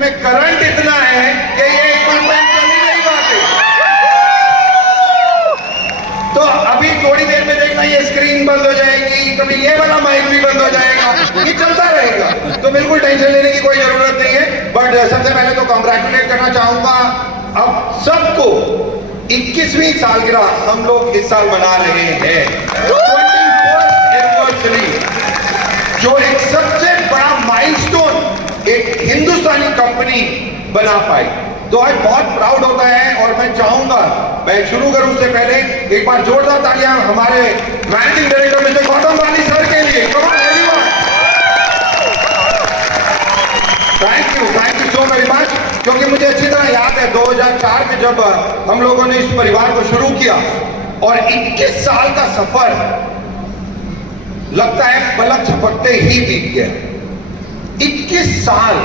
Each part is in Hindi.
में करंट इतना है कि ये इक्विपमेंट चल ही नहीं पाते। तो अभी थोड़ी देर में देखना ये स्क्रीन बंद हो जाएगी, कभी ये वाला माइक भी बंद हो जाएगा, ये चलता रहेगा। तो बिल्कुल टेंशन लेने की कोई जरूरत नहीं है। बट सबसे पहले तो कॉन्ग्रेचुलेट करना चाहूंगा अब सबको। 21वीं सालगिरह हम लोग इस साल मना रहे हैं, 21st एनिवर्सरी, जो एक सबसे बड़ा माइलस्टोन एक हिंदुस्तानी कंपनी बना पाई। तो आज बहुत प्राउड होता है और मैं चाहूंगा, मैं शुरू करूं उससे पहले एक बार जोरदार तालियां हमारे मैनेजिंग डायरेक्टर मिस्टर गौतम वाली सर के लिए। Thank you so very much. क्योंकि मुझे अच्छी तरह याद है 2004 में जब हम लोगों ने इस परिवार को शुरू किया और 21 साल का सफर लगता है पलक झपकते ही बीत गया। 21 साल।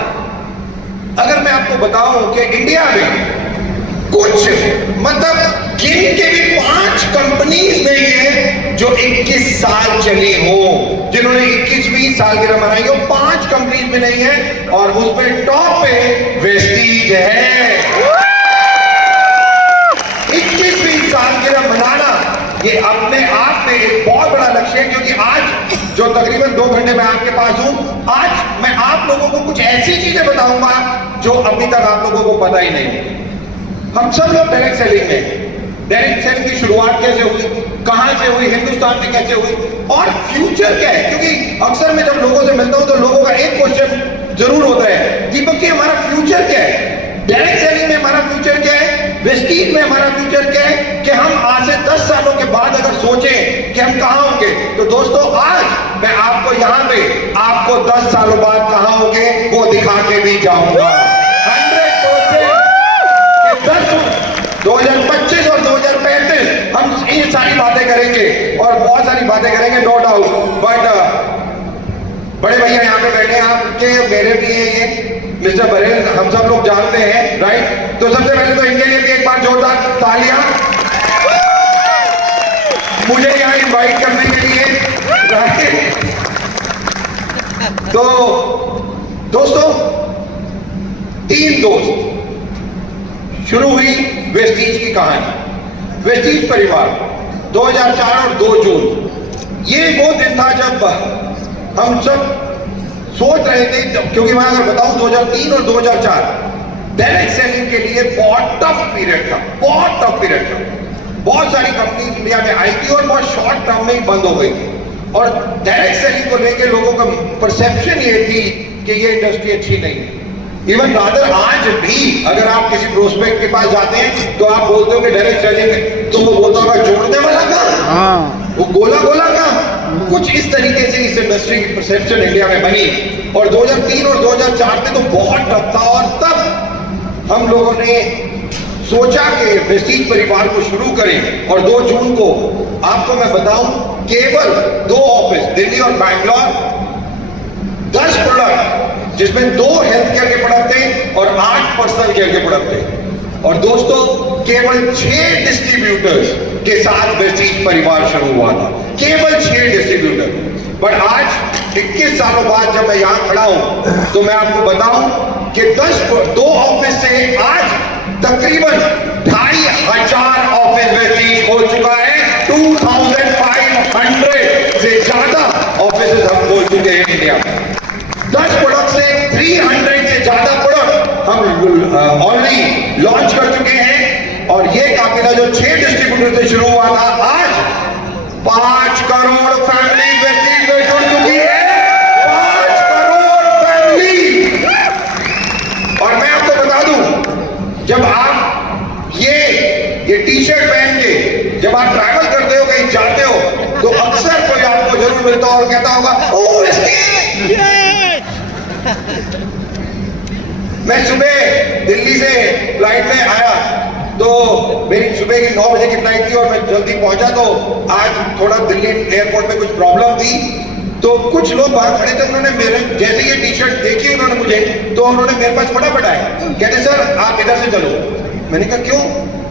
अगर मैं आपको बताऊं कि इंडिया में कुछ मतलब गिन के भी 5 कंपनीज नहीं है जो 21 साल चली हो, जिन्होंने 21वीं सालगिरह मनाई हो। 5 कंपनीज में नहीं है और उसमें टॉप पे वेस्टीज है। 21वीं सालगिरह मनाना ये अपने आप में एक बहुत बड़ा लक्ष्य है। क्योंकि आज जो तकरीबन 2 घंटे मैं आपके पास हूं, आज मैं आप लोगों को कुछ ऐसी चीजें बताऊंगा जो अभी तक आप लोगों को पता ही नहीं। हम सब लोग डायरेक्ट सेलिंग में, डायरेक्ट सेलिंग की शुरुआत कैसे हुई, कहां से हुई, हिंदुस्तान में कैसे हुई और फ्यूचर क्या है। क्योंकि अक्सर मैं जब लोगों से मिलता हूं तो लोगों का एक क्वेश्चन जरूर होता है, दीपक जी हमारा फ्यूचर क्या है, डायरेक्ट सेलिंग में हमारा फ्यूचर क्या है, वेस्टीज में हमारा फ्यूचर क्या है, कि हम आज से 10 सालों के बाद अगर सोचें कि हम कहां होंगे। तो दोस्तों आज मैं आपको यहां पे आपको 10 सालों बाद कहां होंगे वो दिखा के भी जाऊंगा 100%। 2025 और 2035 हम ये सारी बातें करेंगे और बहुत सारी बातें करेंगे, नो डाउट। बट बड़े भैया यहाँ पे बैठे हैं, आपके मेरे भी हैं ये मिस्टर बरेल, हम सब लोग जानते हैं, राइट। तो सबसे पहले तो इनके लिए भी एक बार जोरदार तालियां मुझे यहाँ इनवाइट करने के लिए, राइट। तो दोस्तों 3 दोस्त, शुरू हुई वेस्टीज की कहानी। वेस्टीज परिवार 2004 और 2 जून ये वो दिन था जब हम सब सोच रहे थे। क्योंकि मैं अगर बताऊं 2003 और 2004 डायरेक्ट सेलिंग के लिए बहुत टफ पीरियड था, बहुत टफ पीरियड था। बहुत सारी कंपनी इंडिया में आई थी और बहुत शॉर्ट टर्म में ही बंद हो गई थी। और डायरेक्ट सेलिंग को लेकर लोगों का परसेप्शन ये थी कि ये इंडस्ट्री अच्छी नहीं है। इवन रादर आज भी अगर आप किसी प्रोस्पेक्ट के पास जाते हैं तो आप बोलते हो कि डायरेक्ट सेलिंग, तो वो बोलता होगा जोड़ने वाला काम, वो गोला गोला काम। कुछ इस तरीके से इस इंडस्ट्री की परसेप्शन इंडिया में बनी। और 2003 और 2004 में तो बहुत टफ था। और तब हम लोगों ने सोचा कि वेस्टीज परिवार को शुरू करें। और 2 जून को आपको मैं बताऊं, केवल 2 ऑफिस दिल्ली और बैंगलोर, 10 प्रोडक्ट जिसमें 2 हेल्थ केयर के प्रोडक्ट थे और 8 पर्सनल केयर के प्रोडक्ट थे। और दोस्तों केवल 6 डिस्ट्रीब्यूटर्स के साथ वेस्टीज परिवार शुरू हुआ था, केवल 6 डिस्ट्रीब्यूटर। पर आज 21 सालों बाद जब मैं यहां खड़ा हूं तो मैं आपको बताऊं कि 2 ऑफिस से आज तकरीबन 2500 ऑफिस वेस्टीज हो चुका है। 2500 से ज्यादा ऑफिस हम खोल चुके हैं इंडिया में। 10 प्रोडक्ट से 300 से ज्यादा प्रोडक्ट हम ऑलरेडी लॉन्च कर चुके हैं। और ये काफिला जो 6 डिस्ट्रीब्यूटर से शुरू हुआ था, आज 5 करोड़ फैमिली वेस्टीज में जुड़ चुकी है। 5 करोड़ फैमिली। और मैं आपको बता दूं, जब आप ये टी-शर्ट पहन के जब आप ट्रैवल करते हो, कहीं जाते हो, तो अक्सर कोई आपको जरूर मिलता और कहता होगा, ओ वेस्टीज। मैं सुबह दिल्ली से फ्लाइट में आया तो मेरी सुबह की 9 बजे की फ्लाइट थी और मैं जल्दी पहुंचा। तो आज थोड़ा दिल्ली एयरपोर्ट में कुछ प्रॉब्लम थी, तो कुछ लोग बाहर खड़े थे। उन्होंने मेरे जैसे ये टी-शर्ट देखी उन्होंने मुझे, तो उन्होंने मेरे पास फटाफट आया, कहते सर आप इधर से चलो। मैंने कहा क्यों?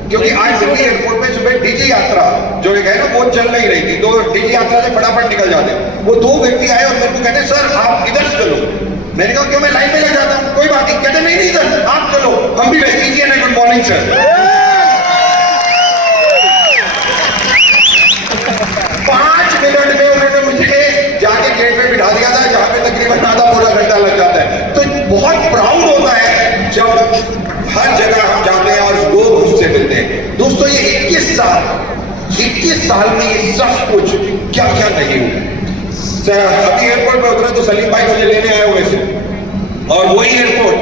क्योंकि आज दिल्ली एयरपोर्ट में सुबह डीजी यात्रा जो एक है ना, वो चल नहीं रही थी, तो डीजी यात्रा से फटाफट निकल जाते। वो 2 व्यक्ति आए और मेरे को कहते सर आप इधर से चलो। मैंने कहा क्यों, मैं लाइन में लग जाता हूँ। कोई बात नहीं। कहते नहीं नहीं सर हम भी वेस्टिजियन है। Good morning sir. 5 मिनट में उन्होंने मुझे जाके गेट पे बिठा दिया था, जहां पे तकरीबन आधा पौना घंटा लग जाता है। तो बहुत प्राउड होता है जब हर जगह हम जाते हैं और लोग उससे मिलते हैं। दोस्तों ये 21 साल में ये सब कुछ क्या क्या नहीं हुआ। अभी एयरपोर्ट पे उतरा तो सलीम भाई मुझे लेने आए हुए थे, और वही एयरपोर्ट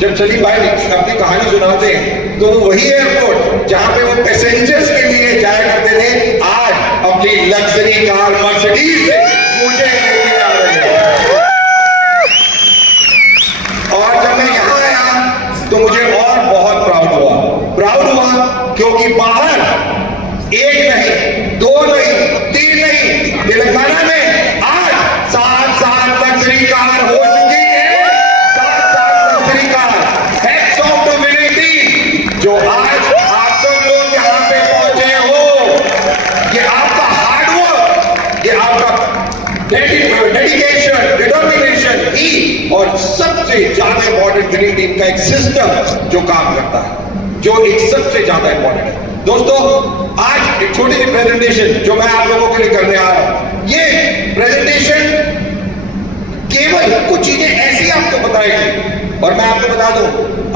जब सलीम भाई अपनी कहानी सुनाते हैं तो वही एयरपोर्ट जहां पे वो पैसेंजर्स के लिए जाया करते थे, आज अपनी लग्जरी कार मर्सिडीज से मुझे लेके आ रहे हैं। और जब मैं यहां आया तो मुझे और बहुत प्राउड हुआ क्योंकि बाहर एक नहीं, दो नहीं, तीन नहीं, तेलंगाना में आज 7 लग्जरी कार हो चुकी है। 7 luxury car, heads of the winning team, जो आज आप सब लोग यहां पे पहुंचे हो, ये आपका हार्डवर्क, ये आपका डेडिकेशन, डिटर्मिनेशन ही, और सबसे ज्यादा इंपॉर्टेंट विनिंग टीम का एक सिस्टम जो काम करता है, जो एक सबसे ज्यादा इंपॉर्टेंट है। दोस्तों आज एक छोटी सी प्रेजेंटेशन जो मैं आप लोगों के लिए करने आ रहा हूं, ये प्रेजेंटेशन केवल कुछ चीजें ऐसी आपको बताएगी, और मैं आपको बता दूं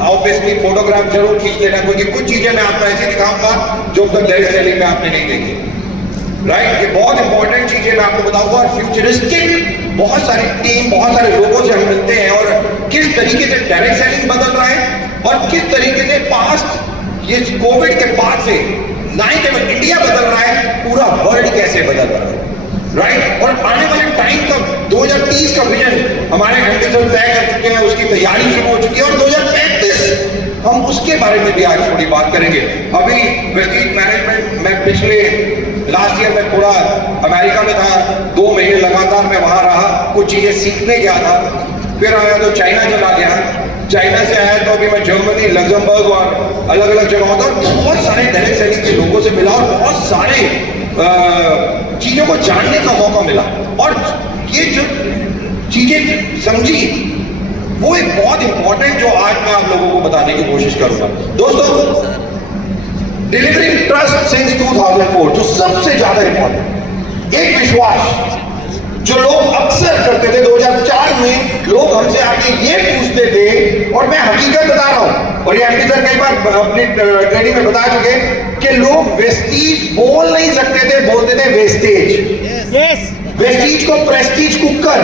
ऑब्वियसली फोटोग्राफ जरूर खींच लेना, क्योंकि कुछ चीजें मैं आपको ऐसी दिखाऊंगा जो तक डायरेक्ट सेलिंग में आपने नहीं देखी। राइट, ये बहुत इंपॉर्टेंट चीजें मैं आपको बताऊंगा, और फ्यूचरिस्टिक बहुत सारी टीम, बहुत सारे लोगों से हम मिलते हैं, और किस तरीके से डायरेक्ट सेलिंग बदल रहा है, और किस तरीके से पास्ट ये कोविड के बाद से ना ही केवल इंडिया बदल रहा है, पूरा वर्ल्ड कैसे बदल रहा है। राइट, और आने वाले टाइम का 2030 का विजन हमारे एमडी सर तय कर चुके हैं, उसकी तैयारी शुरू हो चुकी है, और 2035 हम उसके बारे में भी आज थोड़ी बात करेंगे। अभी वेस्टीज मैनेजमेंट में पिछले लास्ट ईयर में थोड़ा अमेरिका में था, 2 महीने लगातार मैं वहां रहा, कुछ चीजें सीखने गया था, फिर आया तो चाइना चला गया, चाइना से आया तो अभी मैं जर्मनी, लग्जमबर्ग और अलग अलग जगहों पर बहुत सारे डायरेक्ट सेलिंग के लोगों से मिला, और बहुत सारे चीजों को जानने का मौका मिला, और ये जो चीजें समझी वो एक बहुत इंपॉर्टेंट, जो आज मैं आप लोगों को बताने की कोशिश करूंगा। दोस्तों डिलीवरिंग ट्रस्ट सिंस 2004, जो सबसे ज्यादा इंपॉर्टेंट एक विश्वास जो लोग अक्सर करते थे। 2004 में लोग हमसे आके ये पूछते थे, और मैं हकीकत बता रहा हूं, और ये एमडी सर कई बार अपनी ट्रेनिंग में बता चुके कि लोग वेस्टीज बोल नहीं सकते थे, बोलते थे वेस्टेज। वेस्टीज को प्रेस्टीज कुकर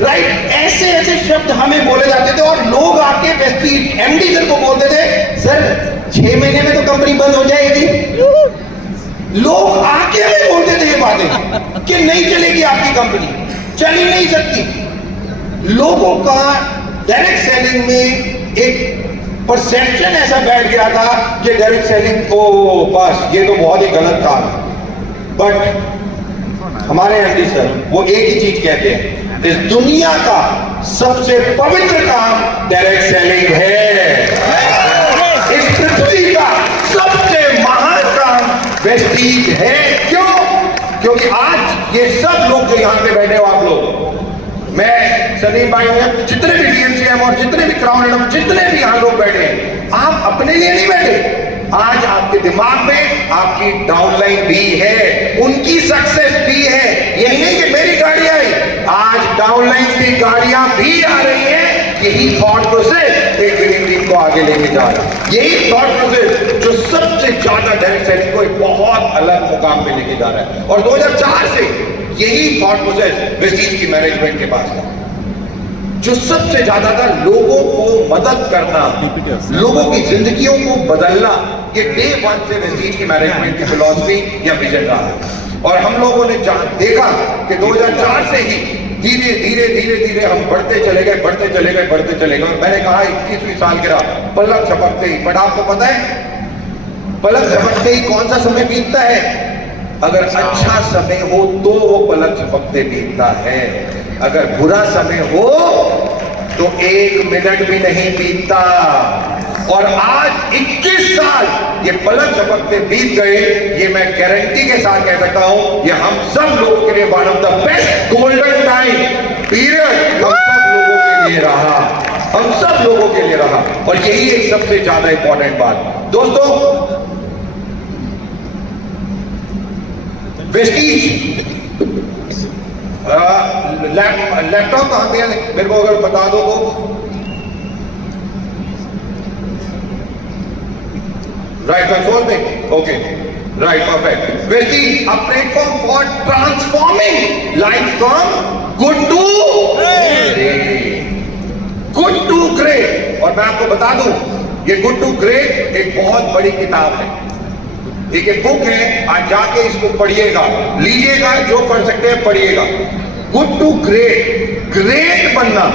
राइट, ऐसे ऐसे शब्द हमें बोले जाते थे, और लोग आके वेस्टीज एमडी सर को बोलते थे, सर 6 महीने में तो कंपनी बंद हो जाएगी। लोग आके भी बोलते थे ये बातें कि नहीं चलेगी आपकी कंपनी, चल ही नहीं सकती। लोगों का डायरेक्ट सेलिंग में एक परसेप्शन ऐसा बैठ गया था कि डायरेक्ट सेलिंग को बस ये तो बहुत ही गलत काम है। बट हमारे एमडी सर वो एक ही चीज कहते हैं, इस दुनिया का सबसे पवित्र काम डायरेक्ट सेलिंग है। इस पृथ्वी का सबसे महान काम वेस्टीज है। क्यों? क्योंकि आज ये सब लोग जो यहां पे बैठे हो, आप लोग, मैं सलीम भाई, जितने भी डीएमसीएम और जितने भी क्राउन एडम, जितने भी यहां लोग बैठे हैं, आप अपने लिए नहीं बैठे। आज आपके दिमाग में आपकी डाउनलाइन भी है, उनकी सक्सेस भी है। यही नहीं कि मेरी गाड़ी आई, आज डाउनलाइन की गाड़ियां भी आ रही हैं। यही थॉट प्रोसेस एक विनिंग टीम को आगे लेके जा रहा है। यही थॉट प्रोसेस जो सबसे ज्यादा डायरेक्ट सेलिंग को एक बहुत अलग मुकाम पे लेके जा रहा है। और 2004 से यही थॉट प्रोसेस वेस्टीज की मैनेजमेंट के पास था, जो सबसे ज्यादा था लोगों को मदद करना, लोगों की जिंदगियों को बदलना। ये डे 1 से वेस्टीज की मैनेजमेंट की फिलॉसफी या विजन रहा है। और हम लोगों ने देखा कि 2004 से ही धीरे धीरे धीरे धीरे हम बढ़ते चले गए, बढ़ते चले गए, बढ़ते चले गए। मैंने कहा 21वीं साल गिरा, पलक झपकते ही। बट आपको पता है पलक झपकते ही कौन सा समय बीतता है? अगर अच्छा समय हो तो वो पलक झपकते बीतता है, अगर बुरा समय हो तो 1 मिनट भी नहीं बीतता। और आज 21 साल ये पलक झपकते बीत गए, ये मैं गारंटी के साथ कह सकता हूं, ये हम सब लोगों के लिए one of the best golden time period हम सब लोगों के लिए रहा। हम सब लोगों के लिए रहा, और यही एक सबसे ज्यादा इंपॉर्टेंट बात। दोस्तों, वेस्टीज लैपटॉप कहां पे है, मेरे को अगर बता दो तो। राइट कंसोल में, okay, right, perfect. Vestige, a platform for transforming life from good to great. और मैं आपको बता दूं, ये गुड टू ग्रेट एक बहुत बड़ी किताब है, एक बुक है। आज जाके इसको पढ़िएगा, लीजिएगा, जो पढ़ सकते हैं पढ़िएगा। गुड टू ग्रेट, ग्रेट बनना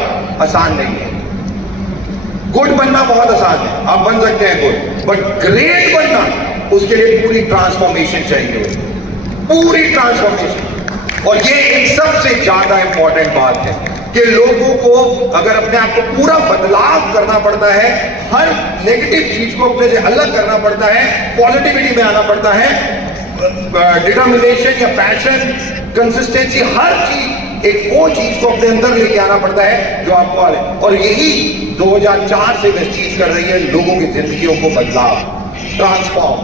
आसान नहीं है। गुड बनना बहुत आसान है, आप बन सकते हैं गुड, बट ग्रेट बनना, उसके लिए पूरी ट्रांसफॉर्मेशन चाहिए, पूरी ट्रांसफॉर्मेशन। और ये एक सबसे ज्यादा इंपॉर्टेंट बात है कि लोगों को अगर अपने आप को पूरा बदलाव करना पड़ता है, हर नेगेटिव चीज को अपने से अलग करना पड़ता है, पॉजिटिविटी में आना पड़ता है, डिटर्मिनेशन या पैशन, कंसिस्टेंसी, हर चीज, एक वो चीज को अपने अंदर लेके आना पड़ता है जो आपको आए। और यही 2004 से वेस्टीज कर रही है, लोगों की जिंदगियों को बदलाव, ट्रांसफॉर्म।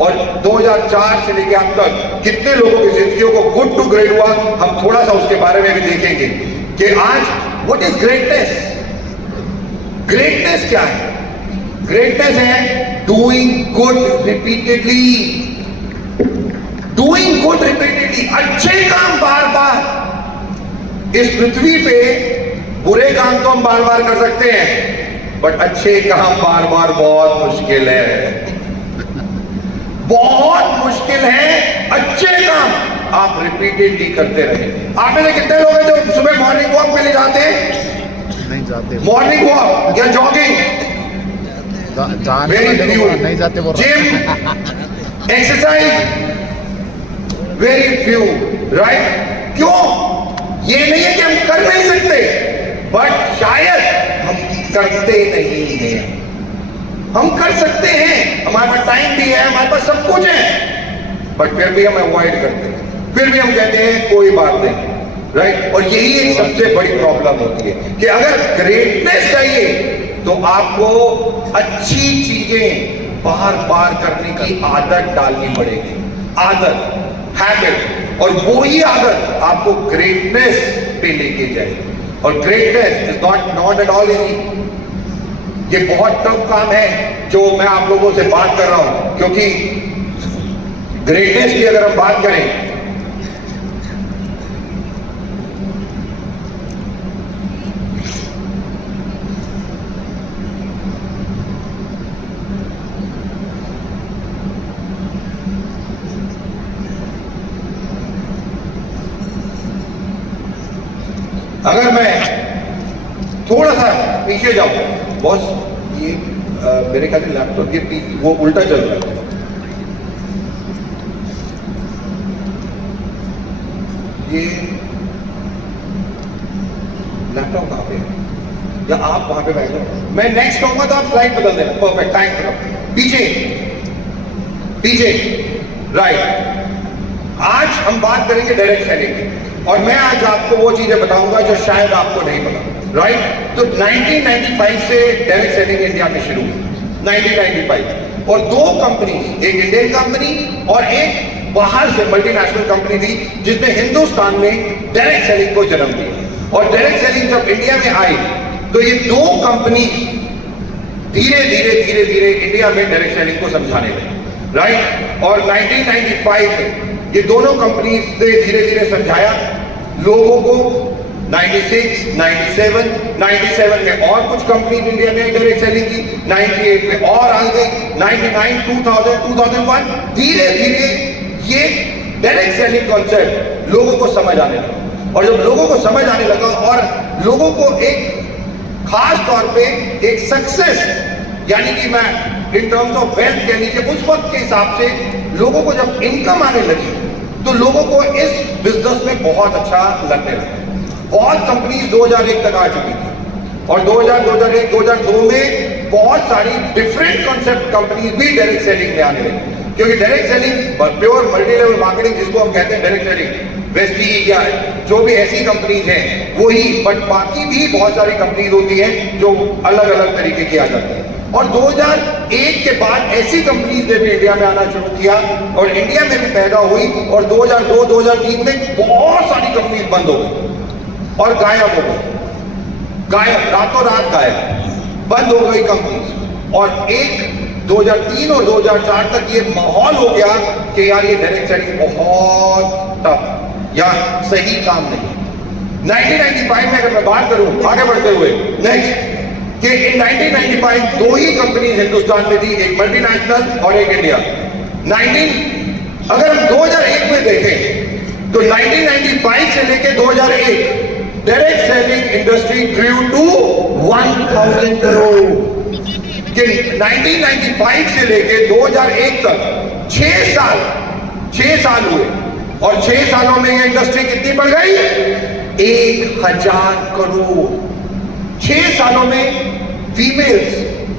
और 2004 से लेके अब तक कितने लोगों की जिंदगियों को गुड टू ग्रेट हुआ, हम थोड़ा सा उसके बारे में भी देखेंगे कि आज व्हाट इज ग्रेटनेस। ग्रेटनेस क्या है? ग्रेटनेस है doing good repeatedly, doing good repeatedly, अच्छे काम बार बार। इस पृथ्वी पे बुरे काम तो हम बार बार कर सकते हैं, बट अच्छे काम बार बार बहुत मुश्किल है, बहुत मुश्किल है। अच्छे काम आप रिपीटेडली करते रहे। आप में से कितने लोग हैं जो सुबह मॉर्निंग वॉक में ले जाते हैं? नहीं जाते। मॉर्निंग वॉक या जॉगिंग? Very few. नहीं जाते। Gym, exercise, very few, right? क्यों? ये नहीं है कि हम कर नहीं सकते, बट शायद हम करते नहीं हैं। हम कर सकते हैं, हमारे पास टाइम भी है, हमारे पास सब कुछ है, बट फिर भी हम अवॉइड करते हैं, फिर भी हम कहते हैं कोई बात नहीं, राइट? और यही एक सबसे बड़ी प्रॉब्लम होती है कि अगर ग्रेटनेस चाहिए तो आपको अच्छी चीजें बार बार करने की आदत डालनी पड़ेगी, आदत, हैबिट। और वो ही आदत आपको ग्रेटनेस पे लेके जाएगी। और greatness is not at all easy. ये बहुत टफ काम है जो मैं आप लोगों से बात कर रहा हूं, क्योंकि ग्रेटनेस की अगर हम बात करें, अगर मैं थोड़ा सा पीछे जाऊं, बॉस ये मेरे ख्याल से लैपटॉप के वो उल्टा चल रहा है। ये लैपटॉप कहां पे है? या आप वहां पे बैठो, मैं नेक्स्ट कहूंगा तो आप स्लाइड बदल देना। Perfect, thank you. पीछे पीछे, राइट। आज हम बात करेंगे डायरेक्ट सेलिंग की, और मैं आज आपको वो चीजें बताऊंगा जो शायद आपको नहीं पता, राइट? तो 1995 से डायरेक्ट सेलिंग इंडिया में शुरू हुई, 1995। और दो कंपनीज, एक इंडियन कंपनी और एक बाहर से मल्टीनेशनल कंपनी थी, जिसने हिंदुस्तान में डायरेक्ट सेलिंग को जन्म दिया। और डायरेक्ट सेलिंग जब इंडिया में आई तो ये दो कंपनी धीरे धीरे धीरे धीरे इंडिया में डायरेक्ट सेलिंग को समझाने लगी, राइट? और 1995 में ये दोनों कंपनीज ने धीरे धीरे समझाया लोगों को। 96, 97, 97 में और कुछ कंपनीज इंडिया में डायरेक्ट सेलिंग की, 98 में और आ गई, 99, 2000, 2001, धीरे धीरे ये डायरेक्ट सेलिंग कॉन्सेप्ट लोगों को समझ आने लगा। और जब लोगों को समझ आने लगा और लोगों को एक खास तौर पे एक सक्सेस, यानी कि मैं इन टर्म्स ऑफ वेल्थ कह लीजिए, उस वक्त के हिसाब से लोगों को जब इनकम आने लगी तो लोगों को इस बिजनेस में बहुत अच्छा लगने लगा। बहुत कंपनीज 2001 तक आ चुकी थी, और 2000, 2001, 2002 में बहुत सारी डिफरेंट कॉन्सेप्ट कंपनीज भी डायरेक्ट सेलिंग में आने लगी। क्योंकि direct selling pure multi level marketing जिसको हम कहते हैं डायरेक्ट सेलिंग, वेस्टीज या जो भी ऐसी कंपनीज हैं वही, बट बाकी भी बहुत सारी कंपनीज होती हैं जो अलग अलग तरीके की आ जाती हैं। और 2001 के बाद ऐसी कंपनीज ने भी इंडिया में आना शुरू किया और इंडिया में भी पैदा हुई, और 2002-2003 में बहुत सारी कंपनीज बंद हो गई और गायब हो गई, गायब, रातों रात गायब, बंद हो गई कंपनीज। और एक 2003 और 2004 तक ये माहौल हो गया कि यार ये डायरेक्ट सेलिंग बहुत टफ या सही काम नहीं। 1995 में अगर मैं बात करूं आगे बढ़ते हुए नेक्स्ट, कि इन 1995 दो ही कंपनी हिंदुस्तान में थी, एक मल्टीनेशनल और एक इंडिया। अगर हम 2001 में देखें तो 1995 से लेकर 2001 direct selling industry grew to 1000 crore. कि 1995 से लेकर 2001 तक 6 साल हुए, और 6 सालों में ये इंडस्ट्री कितनी बढ़ गई? 1000 करोड़। 6 सालों में फीमेल्स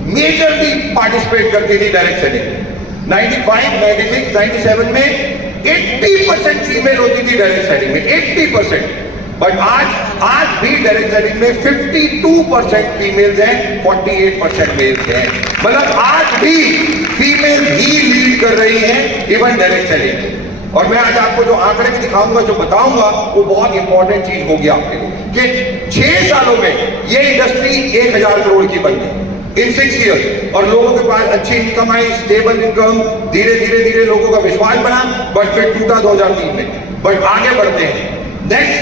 मेजरली पार्टिसिपेट करती थी डायरेक्ट सेलिंग। 95, 96, 97 में 80% फीमेल होती थी डायरेक्ट सेलिंग में, 80%। बट आज भी डायरेक्ट सेलिंग में 52% फीमेल्स हैं, 48% मेल्स हैं। मतलब आज भी फीमेल ही लीड कर रही हैं इवन डायरेक्ट सेलिंग। और मैं आज आपको जो आंकड़े भी दिखाऊंगा, जो बताऊंगा, वो बहुत इंपॉर्टेंट चीज होगी आपके लिए, कि 6 सालों में ये इंडस्ट्री 1000 करोड़ की बन गई इन 6 ईयर्स, और लोगों के पास अच्छी इनकम आई, स्टेबल इनकम, धीरे धीरे लोगों का विश्वास बना, बट फिर टूटा 2003 में। बट आगे बढ़ते हैं, नेक्स्ट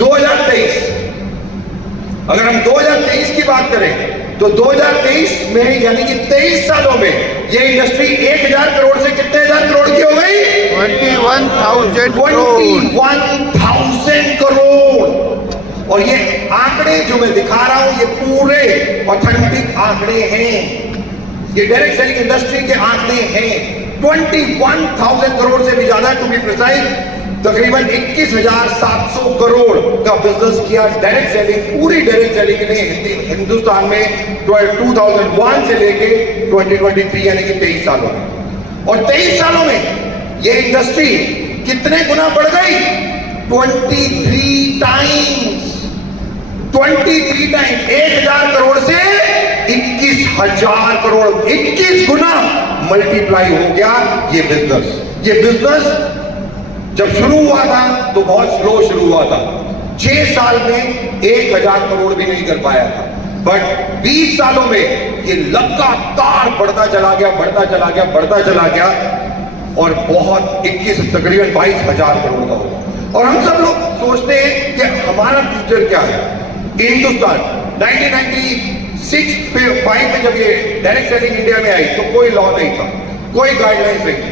2023। अगर हम 2023 की बात करें तो 2023 में यानी कि 23 सालों में ये इंडस्ट्री 1000 करोड़ से कितने हजार करोड़ की हो गई? 21,000 करोड़। और ये आंकड़े जो मैं दिखा रहा हूं ये पूरे ऑथेंटिक आंकड़े हैं, ये डायरेक्ट सेलिंग इंडस्ट्री के आंकड़े हैं। 21,000 करोड़ से भी ज्यादा, टू बी प्रिसाइज तकरीबन 21,700 करोड़ का बिजनेस किया डायरेक्ट सेलिंग, पूरी डायरेक्ट सेलिंग ने हिंदुस्तान में 2001 से लेके 2023 यानी कि 23 सालों में। और 23 सालों में ये इंडस्ट्री कितने गुना बढ़ गई? 23 टाइम्स। 23 टाइम्स, 1000 करोड़ से 21,000 करोड़, 21 गुना मल्टीप्लाई हो गया ये बिजनेस। ये बिजनेस जब शुरू हुआ था तो बहुत स्लो शुरू हुआ था, 6 साल में 1000 करोड़ भी नहीं कर पाया था, बट 20 सालों में ये लगातार बढ़ता चला गया, बढ़ता चला गया, बढ़ता चला गया, और बहुत 21 तकरीबन 22,000 करोड़ का होगा। और हम सब लोग सोचते हैं कि हमारा फ्यूचर क्या है। हिंदुस्तान 1996-5 में जब ये डायरेक्ट सेलिंग इंडिया में आई तो कोई लॉ नहीं था, कोई गाइडलाइंस नहीं थी।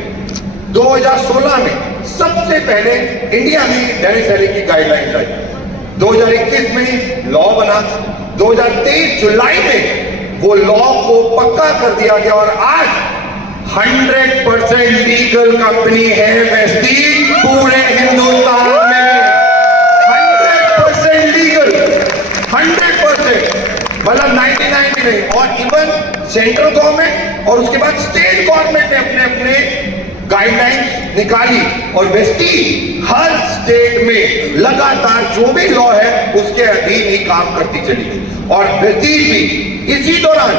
2016 में सबसे पहले इंडिया में डायरेक्ट सेलिंग की गाइडलाइंस आई, 2021 में लॉ बना, 2023 जुलाई में वो लॉ को पक्का कर दिया गया, और आज 100% लीगल कंपनी है वेस्टीज पूरे हिंदुस्तान में। 100% लीगल, 100%, मतलब 99 भी नहीं। और इवन सेंट्रल गवर्नमेंट और उसके बाद स्टेट गवर्नमेंट ने अपने अपने गाइडलाइंस निकाली, और वेस्टीज हर स्टेट में लगातार जो भी लॉ है उसके अधीन ही काम करती चली गई। और वेस्टीज भी इसी दौरान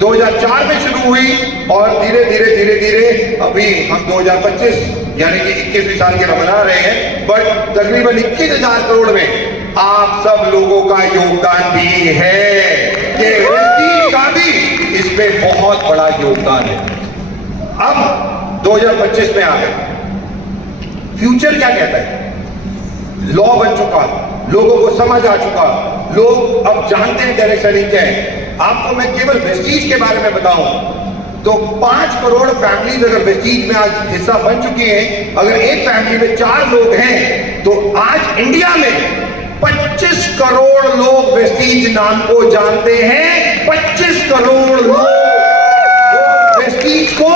2004 में शुरू हुई, और धीरे धीरे अभी हम 2025 यानी कि 21वीं साल के मना रहे हैं, बट तकरीबन 21,000 करोड़ में आप सब लोगों का योगदान भी है, कि वेस्टीज का भी इसमें बहुत बड़ा योगदान है। अब 2025 में आ गए, फ्यूचर क्या कहता है? लॉ बन चुका, लोगों को समझ आ चुका, लोग अब जानते हैं डायरेक्ट सेलिंग क्या है। आपको मैं केवल वेस्टीज के बारे में बताऊं तो 5 करोड़ फैमिलीज अगर वेस्टीज में आज हिस्सा बन चुकी हैं, अगर एक फैमिली में 4 लोग हैं तो आज इंडिया में 25 करोड़ लोग वेस्टीज नाम को जानते हैं। 25 करोड़ लोग वेस्टीज को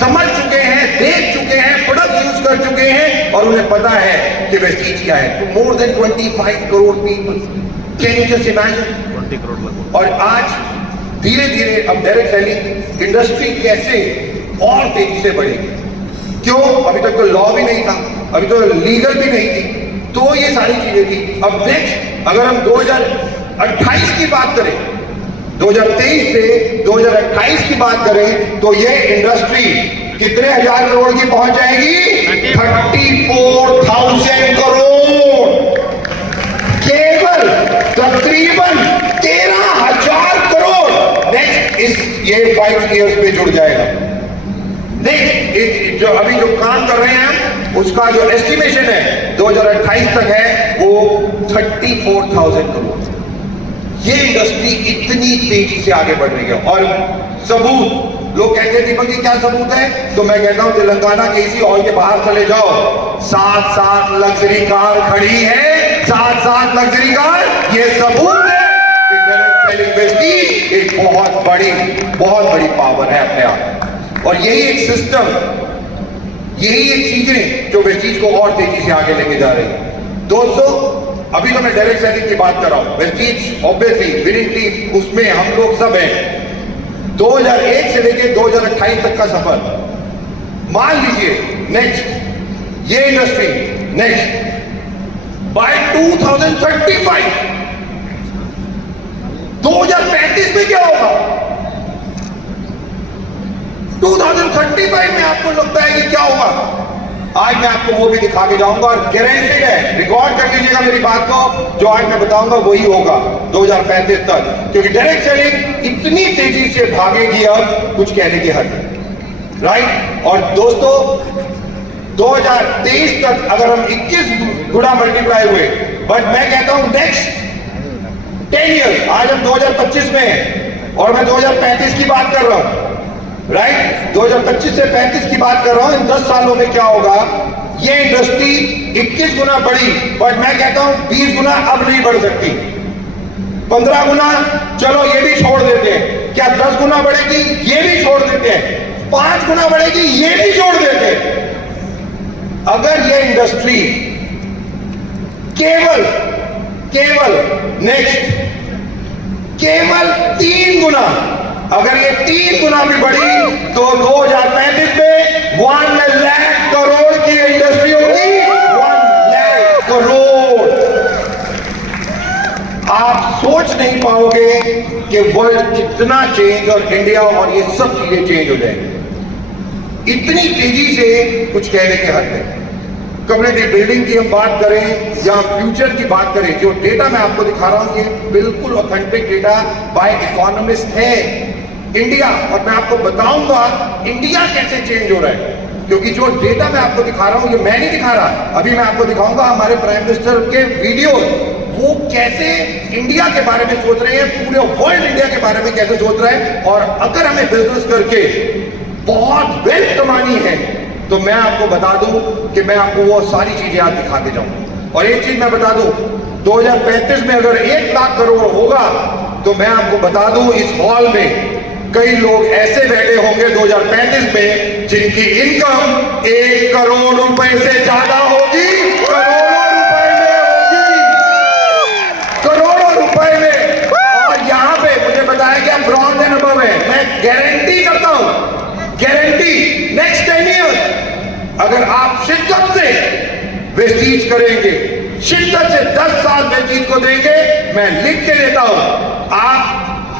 समझ चुके हैं, देख चुके हैं, प्रोडक्ट यूज कर चुके हैं, और उन्हें पता है कि वेस्टीज क्या है। तो more than 25 crore people, can you just imagine? 20 crore लगभग। और आज धीरे धीरे अब डायरेक्ट सेलिंग इंडस्ट्री कैसे और तेजी से बढ़ेगी। क्यों? अभी तक तो लॉ भी नहीं था, अभी तो लीगल भी नहीं थी, तो ये सारी चीजें थी। अब नेक्स्ट अगर हम 2028 की बात करें, 2023 से 2028 की बात करें, तो ये इंडस्ट्री कितने हजार करोड़ की पहुंच जाएगी? 34,000 करोड़। केवल तकरीबन 13,000 करोड़ नेक्स्ट ये 5 इयर्स में जुड़ जाएगा। नेक्स्ट जो अभी जो काम कर रहे हैं उसका जो एस्टिमेशन है 2028 तक है वो 34,000 करोड़। ये इंडस्ट्री इतनी तेजी से आगे बढ़ रही है। और सबूत, लोग कहते हैं दीपक जी क्या सबूत है, तो मैं कहता हूं तेलंगाना के इसी हॉल के बाहर चले जाओ, 7 लग्जरी कार खड़ी है, 7 लग्जरी कार। ये सबूत है कि डायरेक्ट सेलिंग वेस्टीज एक बहुत बड़ी पावर है अपने आप। और यही एक सिस्टम, यही एक चीजें जो वेस्टीज को और तेजी से आगे लेके जा रही है। दोस्तों अभी तो मैं डायरेक्ट सेलिंग की बात कर रहा हूं। वेस्टीज ऑब्वियसली विनिंग टीम, उसमें हम लोग सब हैं। 2001 से लेकर 2028 तक का सफर मान लीजिए। नेक्स्ट ये इंडस्ट्री नेक्स्ट बाय 2035 2035 में क्या होगा? 2035 में आपको लगता है कि क्या होगा? आज मैं आपको वो भी दिखा के जाऊंगा और गारंटेड है, रिकॉर्ड कर लीजिएगा मेरी बात को, जो आज मैं बताऊंगा वही होगा 2035 तक। क्योंकि डायरेक्ट सेलिंग इतनी तेजी से भागेगी अब कुछ कहने की हद नहीं, राइट। और दोस्तों 2023 तक अगर हम 21 गुना मल्टीप्लाई हुए, बट मैं कहता हूं नेक्स्ट 10 ईयर्स, आज हम 2025 में हैं और मैं 2035 की बात कर रहा हूं, राइट। 2025 से 35 की बात कर रहा हूं। इन 10 सालों में क्या होगा? ये इंडस्ट्री 21 गुना बढ़ी, बट मैं कहता हूं 20 गुना अब नहीं बढ़ सकती, 15 गुना चलो ये भी छोड़ देते हैं, क्या 10 गुना बढ़ेगी? ये भी छोड़ देते हैं, 5 गुना बढ़ेगी? ये भी छोड़ देते हैं। अगर ये इंडस्ट्री केवल नेक्स्ट केवल 3 गुना, अगर ये 3 गुना भी बढ़ी तो 2035 में 1 लाख करोड़ की इंडस्ट्री होगी। 1 लाख करोड़। आप सोच नहीं पाओगे कि वर्ल्ड कितना चेंज और इंडिया और ये सब चीजें चेंज हो जाएंगी इतनी तेजी से, कुछ कहने के हद नहीं। कम्युनिटी बिल्डिंग की हम बात करें या फ्यूचर की बात करें, जो डेटा मैं आपको दिखा रहा हूं ये बिल्कुल ऑथेंटिक डेटा बाय इकोनॉमिस्ट है इंडिया। और मैं आपको बताऊंगा इंडिया कैसे चेंज हो रहा है, क्योंकि जो डेटा मैं आपको दिखा रहा हूं ये मैं नहीं दिखा रहा, अभी मैं आपको दिखाऊंगा हमारे प्राइम मिनिस्टर के वीडियो, वो कैसे इंडिया के बारे में सोच रहे हैं, पूरे वर्ल्ड इंडिया के बारे में कैसे सोच रहे हैं। और अगर हमें बिजनेस करके बहुत वेल्थ कमानी है तो मैं आपको बता दूं कि मैं आपको वो सारी चीजें आज दिखाते जाऊं। और एक चीज मैं बता दूं, 2035 में अगर 1 लाख करोड़ होगा तो मैं आपको बता दूं इस हॉल में कई लोग ऐसे बैठे होंगे 2035 में जिनकी इनकम 1 करोड़ रुपए से ज्यादा होगी, करोड़ों रुपए में। और यहां पे मुझे बताया गया ब्रॉन्ज एंड अबव है, मैं गारंटी करता हूं, गारंटी नेक्स्ट 10 ईयर्स अगर आप शिद्दत से वेस्टीज करेंगे, शिद्दत से 10 साल वेस्टीज को देंगे, मैं लिख के देता हूं, आप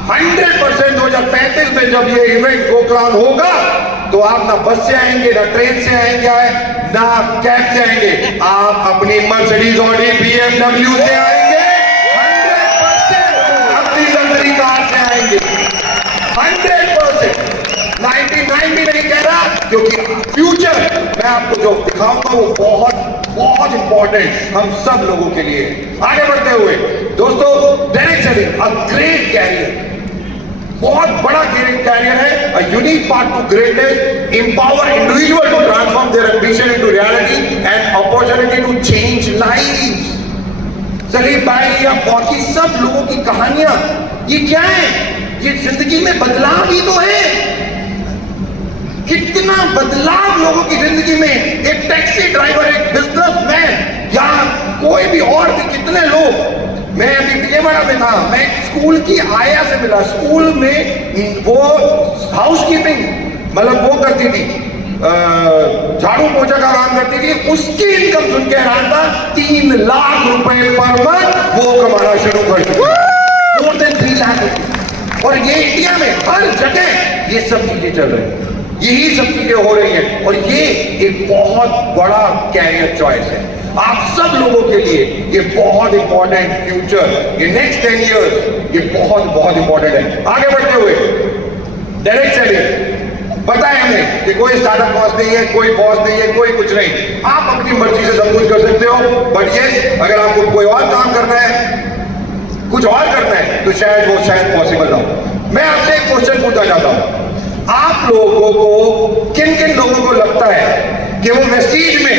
100% 2035 में जब ये इवेंट प्रोग्राम होगा तो आप ना बस से आएंगे, ना ट्रेन से आएंगे, ना कैब से आएंगे, आप अपनी मर्सिडीज, ऑडी, BMW से आएंगे, 100% अपनी लग्जरी कार से आएंगे, 100%। 99 भी नहीं कह रहा, क्योंकि फ्यूचर मैं आपको जो दिखाऊंगा वो बहुत इंपॉर्टेंट हम सब लोगों के लिए। आगे बढ़ते हुए दोस्तों, direct selling a great career, बहुत बड़ा कैरियर है, a unique part to greatness, empower individual to transform their ambition into reality and opportunity to change lives। Salim भाई या बाकी सब लोगों की कहानियां ये क्या है? ये जिंदगी में बदलाव ही तो है। कितना बदलाव लोगों की जिंदगी में, एक टैक्सी ड्राइवर, एक बिजनेसमैन या कोई भी और भी कितने लोग। मैं अभी विजयवाड़ा में था, मैं स्कूल की आया से मिला, स्कूल में वो हाउसकीपिंग मतलब वो करती थी, झाड़ू पोछा का काम करती थी, उसकी इनकम सुन के हैरान था, 3 लाख रुपए पर मंथ वो कमाना शुरू कर दिया, मोर देन 3 लाख रुपए। और ये इंडिया में हर जगह ये सब चीजें चल रही हैं, यही सब चीजें हो रही हैं, और ये एक बहुत बड़ा कैरियर चॉइस है आप सब लोगों के लिए। ये बहुत इंपॉर्टेंट फ्यूचर, ये नेक्स्ट 10 इयर्स ये बहुत बहुत इंपॉर्टेंट है। आगे बढ़ते हुए डायरेक्ट सेलिंग, पता है हमें कि कोई स्टार्टअप बॉस नहीं है, कोई बॉस नहीं है, कोई कुछ नहीं, आप अपनी मर्जी से सब कुछ कर सकते हो। बट यस, अगर आपको कोई और काम करना है, कुछ और करना है, तो शायद वो शायद पॉसिबल ना हो। मैं आपसे एक क्वेश्चन पूछना चाहता हूं, आप लोगों को किन किन लोगों को लगता है कि वो वेस्टीज में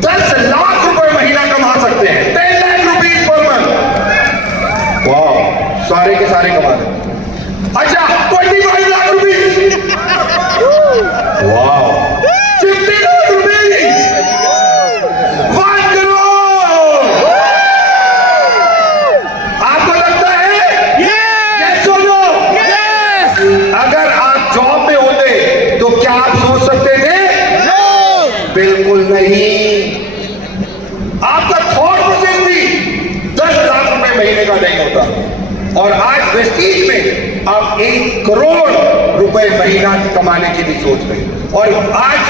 10 लाख रुपए महीना कमा सकते हैं, 10 लाख रुपीज पर मंथ? वाह, सारे के सारे कमा सकते। अच्छा, 25 लाख रुपीज, वाह, 50 लाख रुपीज, 1 करोड़। आपको लगता है? Yes or no? अगर आप जॉब में होते तो क्या आप सोच सकते थे? बिल्कुल नहीं। आपका थॉट प्रोसेस भी 10 लाख रुपए महीने का नहीं होता, और आज वेस्टीज में आप 1 करोड़ रुपए महीना कमाने की भी सोच रहे हैं। और आज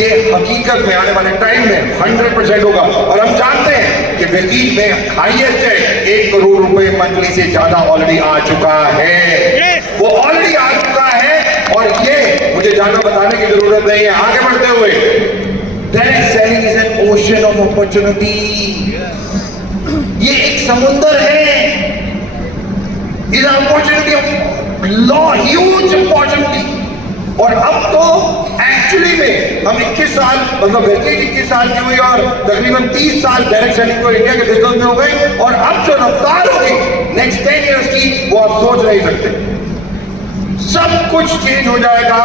ये हकीकत में आने वाले टाइम में 100% होगा, और हम जानते हैं कि वेस्टीज में हाईएस्ट है 1 करोड़ रुपए मंथली से ज्यादा ऑलरेडी आ चुका है, वो ऑलरेडी आ चुका है, और ये मुझे जाना बताने की जरूरत नहीं है। आगे बढ़ते हुए, direct selling is an ocean of opportunity, ये एक समुंदर है, is opportunity of law, huge opportunity. और अब तो एक्चुअली में हम 21 साल, मतलब वेस्टेज 21 साल की हुई, और तकरीबन 30 साल डायरेक्ट सेलिंग को इंडिया के बिजनेस में हो गई, और अब जो रफ्तार होगी नेक्स्ट 10 इयर्स की, वो आप सोच नहीं सकते। सब कुछ चेंज हो जाएगा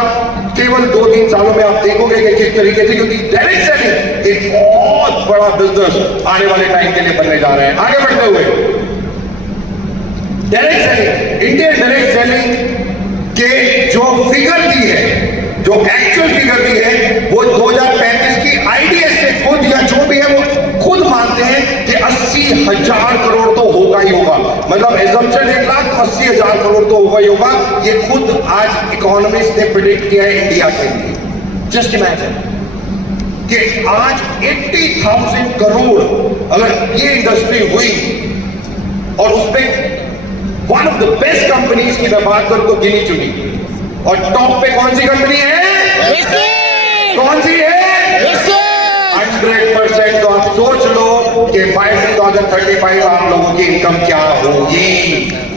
केवल 2-3 सालों में, आप देखोगे कि किस तरीके से, क्योंकि डायरेक्ट सेलिंग एक बहुत बड़ा बिजनेस आने वाले टाइम के लिए बनने जा रहे हैं। आगे बढ़ते हुए, direct selling, Indian direct selling के जो फिगर दी है, जो एक्चुअल फिगर दी है, वो 2035 की आईडीएस से खुद, या जो भी है वो खुद मानते हैं कि 80,000 करोड़ तो होगा ही होगा। मतलब एजम्पशन 1 लाख, 80,000 करोड़ तो होगा ही होगा। ये खुद आज इकोनॉमिस्ट ने प्रिडिक्ट किया है इंडिया के लिए। जस्ट इमेजिन कि आज 80,000 करोड़ अगर ये इंडस्ट्री हुई, और उसमें one of the best companies की मैं बात करूं तो गिनी चुनी, और टॉप पे कौन सी कंपनी है? कौन सी है? 100%। तो आप सोच लो कि बाय 2035 आप लोगों की इनकम क्या होगी,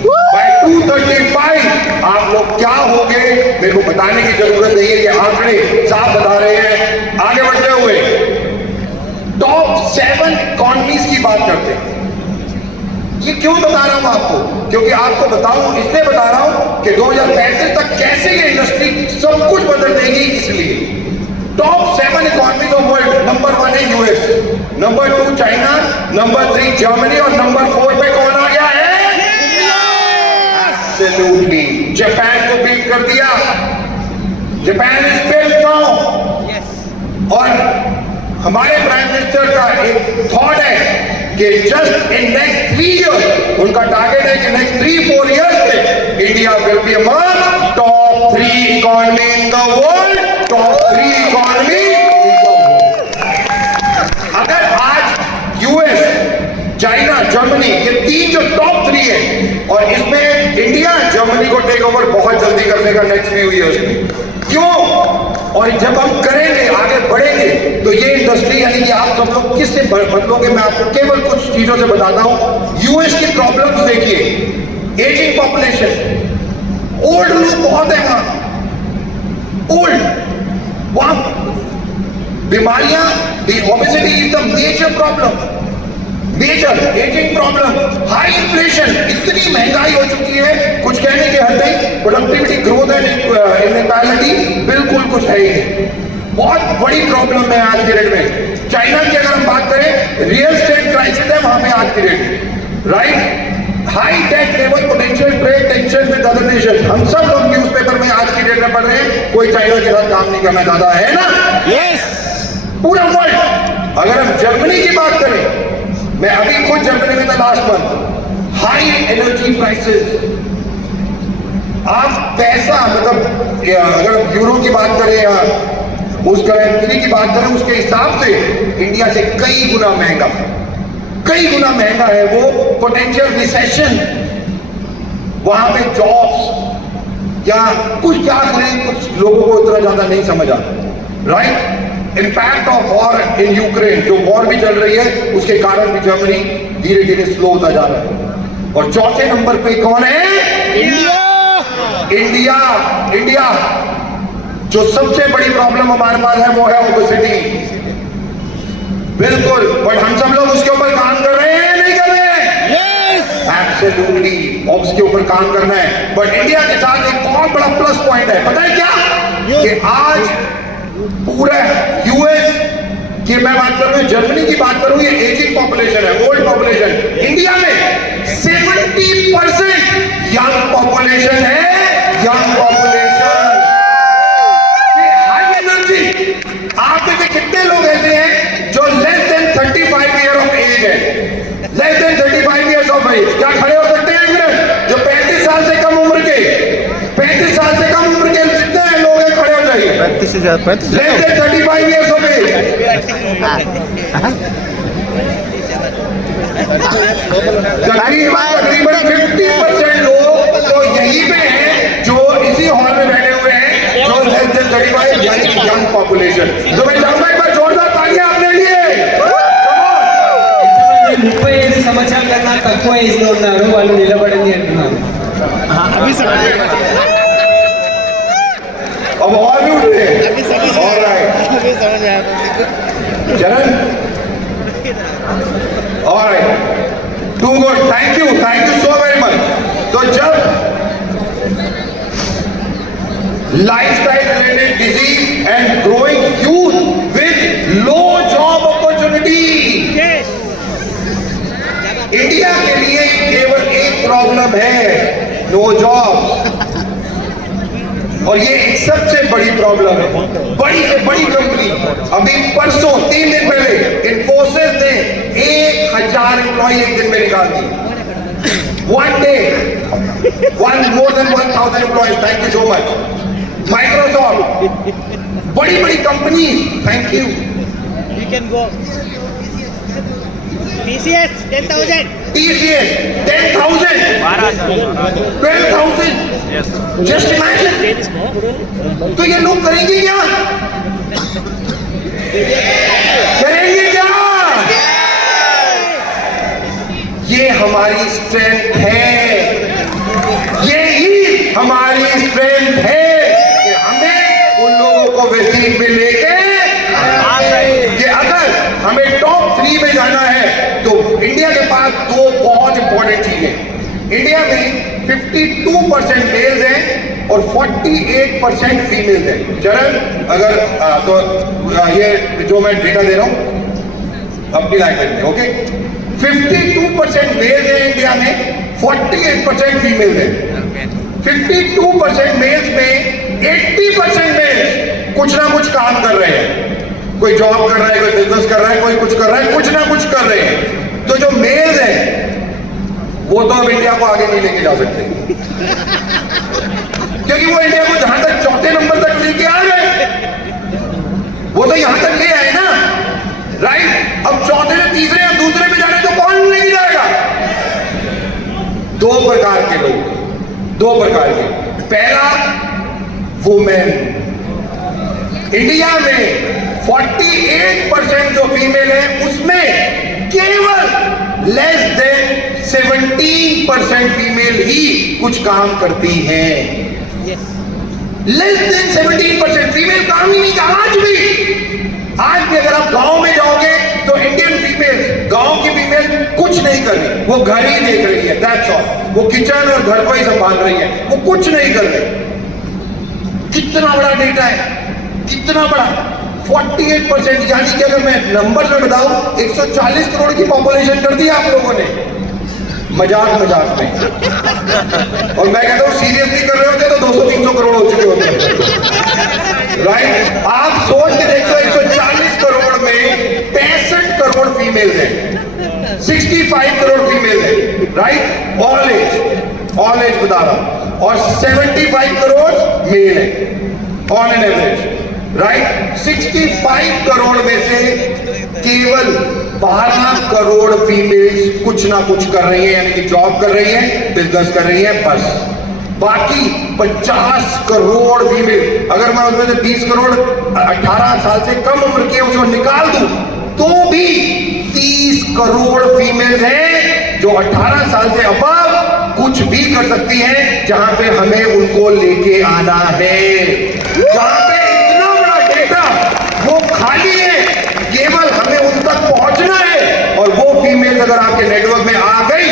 बाय 2035 आप लोग क्या होंगे, मेरे को बताने की जरूरत नहीं है, कि आंकड़े साफ बता रहे हैं। आगे बढ़ते हुए, टॉप 7 इकोनॉमीज की बात करते हैं। ये क्यों बता रहा हूं आपको? क्योंकि आपको बताऊं, इसलिए बता रहा हूं कि 2035 तक कैसे ये इंडस्ट्री सब कुछ बदल देगी। इसलिए top 7 economies of world, number 1 है US, number 2 China, number 3 Germany, और नंबर 4 पे कौन आ गया है? एब्सोल्युटली, जापान को बीट कर दिया। Japan is 5th now. और हमारे प्राइम मिनिस्टर का एक थॉट है कि जस्ट इन नेक्स्ट 3 इयर्स, उनका टारगेट है कि नेक्स्ट 3-4 इयर्स में India will be among top 3 economy in the world, top 3 economy in the world. अगर आज यूएस, चाइना, जर्मनी, ये 3 जो टॉप 3 है, और इसमें इंडिया जर्मनी को टेक ओवर बहुत जल्दी करने का नेक्स्ट फ्यू इयर्स में, क्यों? और जब हम करेंगे, आगे बढ़ेंगे, तो ये इंडस्ट्री, यानी कि आप सब लोग किससे बदलोगे, मैं आपको केवल कुछ चीजों से बताता हूं। यूएस की प्रॉब्लम्स देखिए, एजिंग पॉपुलेशन, ओल्ड लोग बहुत है वहां, ओल्ड, वहां बीमारियां, obesity is the major problem, major ageing problem, high inflation, इतनी महंगाई हो चुकी है, कुछ कहने के हद नहीं। प्रोडक्टिविटी, ग्रोथ एंड इनइक्वालिटी बिल्कुल कुछ है ही नहीं, बहुत बड़ी प्रॉब्लम है आज के डेट में। चाइना की अगर हम बात करें, रियल स्टेट क्राइसिस है वहां पे आज की डेट में, right? High debt level, potential trade tension with other nations. हम सब लोग न्यूज़पेपर में आज की डेट में पढ़ रहे हैं, कोई कोई चाइना के साथ काम नहीं करना चाहता है ना? पूरा वर्ल्ड। अगर हम जर्मनी की बात करें, मैं अभी खुद जर्मनी में था last month. High energy prices, आप पैसा मतलब अगर यूरो की बात करें या उस करेंसी की बात करें, उसके हिसाब से इंडिया से कई गुना महंगा है वो। पोटेंशियल रिसेशन, वहां पे जॉब्स या कुछ क्या करें, कुछ लोगों को इतना ज्यादा नहीं समझ आता, right? Impact of war in Ukraine, जो वॉर भी चल रही है उसके कारण भी जर्मनी धीरे धीरे स्लो होता जा रहा है। और चौथे नंबर पे कौन है? इंडिया। जो सबसे बड़ी प्रॉब्लम हमारे पास है वो है ओबेसिटी। बिल्कुल, बट हम सब लोग उसके ऊपर काम कर रहे हैं, नहीं कर रहे हैं? एब्सोल्युटली, उसके ऊपर काम करना है। बट इंडिया के साथ एक बहुत बड़ा प्लस पॉइंट है, पता है क्या? कि आज पूरा यूएस की मैं बात करूं, जर्मनी की बात करूं, ये एजिंग पॉपुलेशन है, ओल्ड पॉपुलेशन। इंडिया में 70% यंग पॉपुलेशन है, यंग पॉपुलेशन। हाई एनर्जी, आप में से कितने लोग ऐसे हैं जो less than 35 year of age है? Less than 35 years of age, क्या खड़े हो सकते हैं? जो 35 साल से कम उम्र के, 35 साल से कम उम्र के जितने लोग हैं खड़े हो जाइए। 35 less than 35 years of age. तकरीबन 50% लोग तो यहीं पे हैं जो इसी हॉल में बैठे हुए हैं, जो लेस देन 35 यानी कि यंग पॉपुलेशन। तो मैं चाहूंगा एक बार जोरदार तालियां अपने लिए। 35 సంవత్సరాల కన్నా తక్కువ ఏజ్ లో ఉన్నారు వాళ్ళు నిలబడింది అంటున్నారు. अब और भी उठ रहे हैं। Alright Charan, alright, too good, thank you so very much. तो जब lifestyle related disease and growing youth with low job opportunity, India के लिए केवल एक प्रॉब्लम है, नो जॉब। और ये एक सबसे बड़ी प्रॉब्लम है। बड़ी से बड़ी कंपनी अभी परसों 3 दिन पहले इन्फोसिस ने 1000 एम्प्लॉय एक दिन में निकाल दी। One day, more than 1000 employ. Thank you so much. Microsoft, बड़ी बड़ी company, thank you. You can go. TCS 10,000. TCS 10,000, 12,000, just imagine. तो ये लोग करेंगे क्या? ये हमारी स्ट्रेंथ है, ये ही हमारी स्ट्रेंथ है कि हमें उन लोगों को वैसीन में लेके कि अगर हमें टॉप 3 में जाना है तो इंडिया के पास 2 बहुत इंपॉर्टेंट चीजें। इंडिया में 52% मेल्स हैं और 48% फीमेल्स हैं। चरण, अगर तो ये जो मैं डेटा दे रहा हूं अपनी लैंग्वेज में, ओके? 52% मेल्स हैं इंडिया में, 48% फीमेल्स हैं। 52% मेल्स में 80% मेल्स कुछ ना कुछ काम कर रहे हैं। कोई जॉब कर रहा है, कोई बिजनेस कर रहा है, कोई कुछ कर रहा है, कुछ ना कुछ कर रहे हैं। तो जो मेल्स हैं वो तो अब इंडिया को आगे नहीं लेके जा सकते, क्योंकि वो इंडिया को जहां तक 4थे नंबर तक लेके आ गए, वो तो यहां तक ले आए ना, राइट? अब 4थे से 3रे या 2रे पे जाने तो कौन लेके जाएगा? 2 प्रकार के लोग, 2 प्रकार के। पहला, वुमेन। इंडिया में 48% जो फीमेल है उसमें केवल लेस देन 17% फीमेल ही कुछ काम करती हैं। लेस देन 17% फीमेल काम ही नहीं। आज भी अगर आप गांव में जाओगे तो इंडियन फीमेल, गांव की फीमेल कुछ नहीं कर रही, वो घर ही देख रही है, दैट्स ऑल। वो किचन और घर को ही संभाल रही है, वो कुछ नहीं कर रही। कितना बड़ा डेटा है, कितना बड़ा! 48%, यानी कि अगर मैं नंबर में बताऊं 140 करोड़ की पॉपुलेशन कर दी आप लोगों ने, मजाक में। और मैं कहता हूं सीरियसली कर रहे होते तो 200-300 करोड़ हो चुके होते। ऑन एज बता रहा हूं, और 75 करोड़ मेल है on an average, right. 65 crore में से केवल 12 करोड़ फीमेल्स कुछ ना कुछ कर रही है, यानी कि जॉब कर रही है, बिजनेस कर रही है, बस। बाकी 50 करोड़ फीमेल, अगर मैं उसमें से 20 करोड़ 18 साल से कम उम्र के उसको निकाल दूं तो भी 30 करोड़ फीमेल हैं जो 18 साल से अबव कुछ भी कर सकती हैं, जहां पे हमें उनको लेके आना है, जहां पे इतना बड़ा डेटा वो खाली है, केवल हमें उन तक पहुंचना है। और वो फीमेल अगर आपके नेटवर्क में आ गई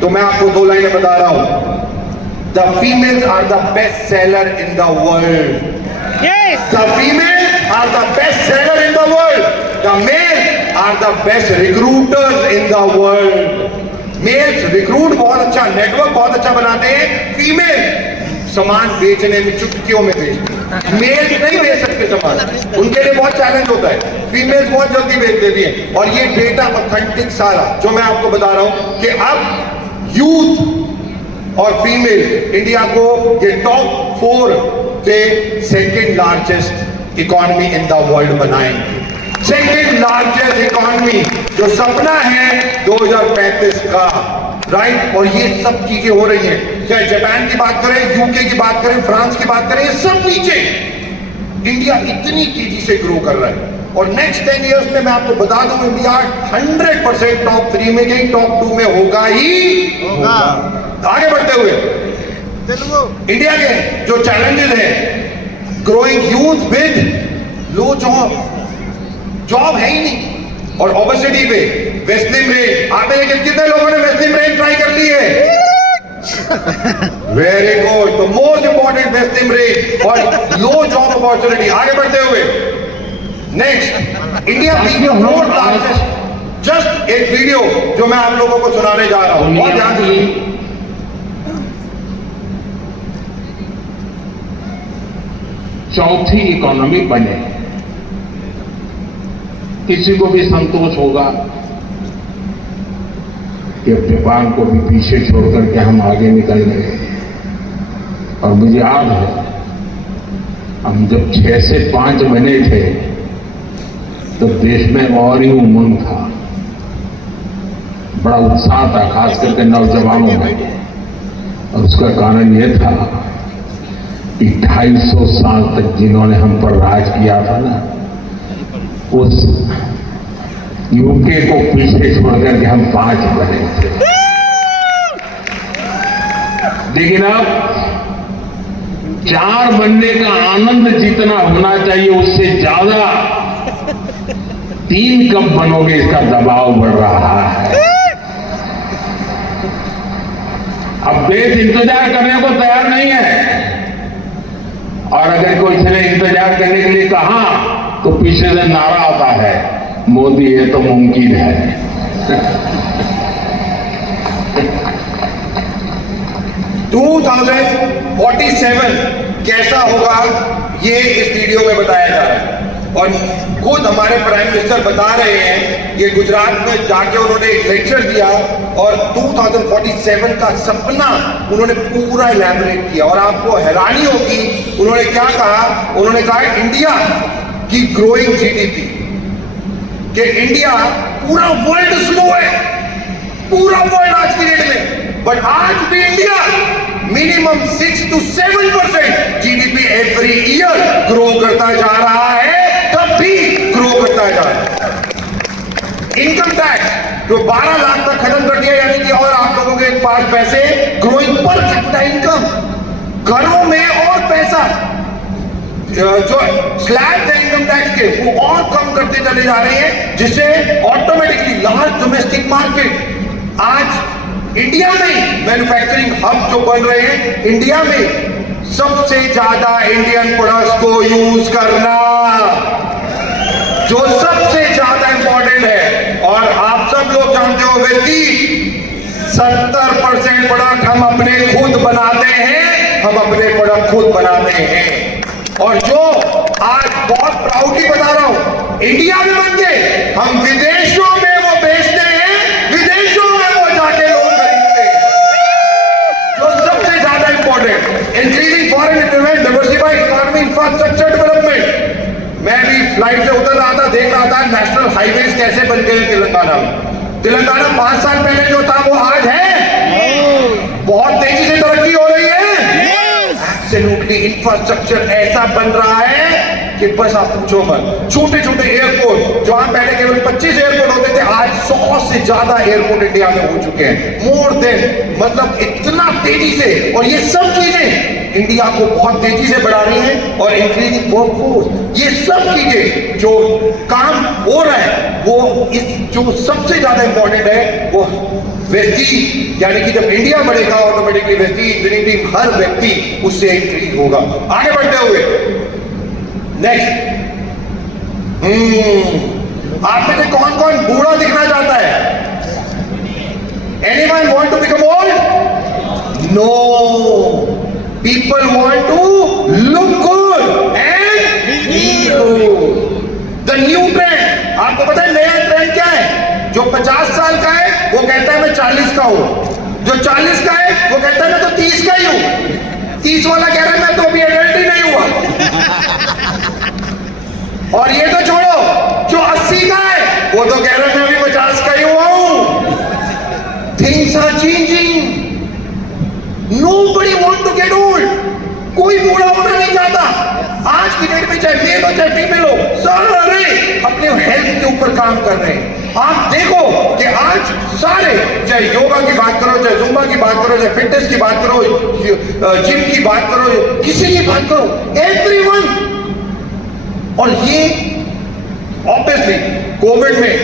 तो मैं आपको 2 लाइनें बता रहा हूं, the females are the best seller in the world. Yes. The females are the best seller in the world. The males are the best recruiters in the world. Males recruit बहुत अच्छा, नेटवर्क बहुत अच्छा बनाते हैं, फीमेल सामान बेचने में चुटकियों में बेचती है। मेल्स नहीं बेच सकते सामान, उनके लिए बहुत चैलेंज होता है, फीमेल्स बहुत जल्दी बेच देती है। और ये डेटा ऑथेंटिक सारा जो मैं आपको बता रहा हूं कि अब यूथ और फीमेल इंडिया को ये टॉप 4 के second largest economy in the world बनाएंगे। सेकेंड लार्जेस्ट इकोनॉमी, जो सपना है 2035 का, राइट। और ये सब चीजें हो रही हैं, चाहे जापान की बात करें, यूके की बात करें, फ्रांस की बात करें, ये सब नीचे। इंडिया इतनी तेजी से ग्रो कर रहा है और नेक्स्ट 10 इयर्स में मैं आपको बता दूं इंडिया 100% टॉप 3 में गई, टॉप 2 में होगा ही होगा। आगे बढ़ते हुए इंडिया के जो चैलेंजेस हैं, growing youth with low job है ही नहीं, और ओबेसिटी पे वेस्लिन रेंज, आप में से कितने लोगों ने वेस्लिन रेंज ट्राई कर ली है? Very good. तो मोस्ट इंपॉर्टेंट वेस्लिन रेंज और लो जॉब अपॉर्चुनिटी। आगे बढ़ते हुए next, India being the fourth largest, just एक वीडियो जो मैं आप लोगों को सुनाने जा रहा हूं, बहुत ध्यान से सुनिए। चौथी इकोनॉमी बने, किसी को भी संतोष होगा कि व्यापार को भी पीछे छोड़कर के हम आगे निकल गए। और मुझे याद है हम जब 6 से 5 बने थे तो देश में और ही उमंग था, बड़ा उत्साह था, खास करके नौजवानों में। और उसका कारण यह था कि 250 साल तक जिन्होंने हम पर राज किया था ना, उस यूके को पीछे छोड़ करके हम 5 बने थे। लेकिन अब 4 बनने का आनंद जितना होना चाहिए उससे ज्यादा 3 कब बनोगे इसका दबाव बढ़ रहा है। अब देश इंतजार करने को तैयार नहीं है, और अगर कोई ने इंतजार करने के लिए कहा तो पीछे से नारा आता है, मोदी है तो मुमकिन है। 2047 कैसा होगा ये इस वीडियो में बताया जा रहा है, और खुद हमारे प्राइम मिनिस्टर बता रहे हैं, ये गुजरात में जाके उन्होंने एक लेक्चर दिया और 2047 का सपना उन्होंने पूरा इलैबोरेट किया। और आपको हैरानी होगी उन्होंने क्या कहा, उन्होंने कहा इंडिया की ग्रोइंग जीडीपी, कि इंडिया पूरा वर्ल्ड स्लो है, पूरा वर्ल्ड आज की डेट में, बट आज भी India minimum 6 to 7% GDP every year grow करता जा रहा है, तब भी ग्रो करता जा रहा है। इनकम टैक्स जो 12 लाख तक खत्म कर दिया, यानी कि और आप लोगों के पास पैसे, ग्रोइंग पर कैपिटा इनकम, घरों में और पैसा, जो स्लैब है इनकम टैक्स के वो और कम करते चले जा रहे हैं, जिससे ऑटोमेटिकली लार्ज डोमेस्टिक मार्केट, आज इंडिया में मैन्युफैक्चरिंग हब जो बन रहे हैं, इंडिया में सबसे ज्यादा इंडियन प्रोडक्ट्स को यूज करना, जो सबसे ज्यादा इंपॉर्टेंट है। और आप सब लोग जानते हो व्यक्ति 70% प्रोडक्ट हम अपने खुद बनाते हैं, हम अपने प्रोडक्ट खुद बनाते हैं। और जो आज बहुत प्राउडली बता रहा हूं, इंडिया में बन के हम विदेशों में वो बेचते हैं, विदेशों में वो जाके लोग खरीदते हैं। Increasing foreign investment, diversified economy, infrastructure development. मैं भी फ्लाइट से उतर रहा था, देख रहा था नेशनल हाईवेज कैसे बन गए तेलंगाना में। तेलंगाना 5 साल पहले जो था वो आज है, बहुत तेजी से तरक्की हो रही है। एब्सोल्युटली इंफ्रास्ट्रक्चर ऐसा बन रहा है कि बस आप पूछो मत। छोटे छोटे एयरपोर्ट, जहां पहले केवल 25 एयरपोर्ट होते थे, आज 100 से ज्यादा एयरपोर्ट इंडिया में हो चुके हैं। मोर देन, मतलब इतना तेजी से, और ये सब चीजें इंडिया को बहुत तेजी से बढ़ा रही हैं। और इंक्रीजिंग वर्कफोर्स, ये सब चीजें जो काम हो रहा है वो इस जो सबसे ज्यादा इंपॉर्टेंट है वो व्यक्ति, यानी कि जब इंडिया बढ़ेगा ऑटोमेटिकली व्यक्ति इंफिनिटी हर व्यक्ति उससे इंक्रीज होगा। आगे बढ़ते हुए नेक्स्ट, आप में से कौन कौन बूढ़ा दिखना चाहता है? Anyone want to become old? No, people want to look good and the new trend. आपको पता है नया ट्रेंड क्या है? जो 50 साल का है वो कहता है मैं 40 का हूं, जो 40 का है वो कहता है मैं तो 30 का ही हूं, 30 वाला कह रहा है मैं तो अभी एडल्ट ही नहीं हुआ। और ये तो छोड़ो, जो 80 का है वो तो कह रहा है मैं अभी 50 का ही हुआ हूं। Things are changing, nobody want to get old. कोई बूढ़ा होना नहीं चाहता। आज की डेट में चाहे मेल हो चाहे फीमेल हो, सारे अपने हेल्थ के ऊपर काम कर रहे हैं। आप देखो कि आज सारे, चाहे योगा की बात करो, चाहे जुम्बा की बात करो, चाहे फिटनेस की बात करो, जिम की बात करो, किसी की बात करो, एवरीवन। और ये ऑब्वियसली कोविड में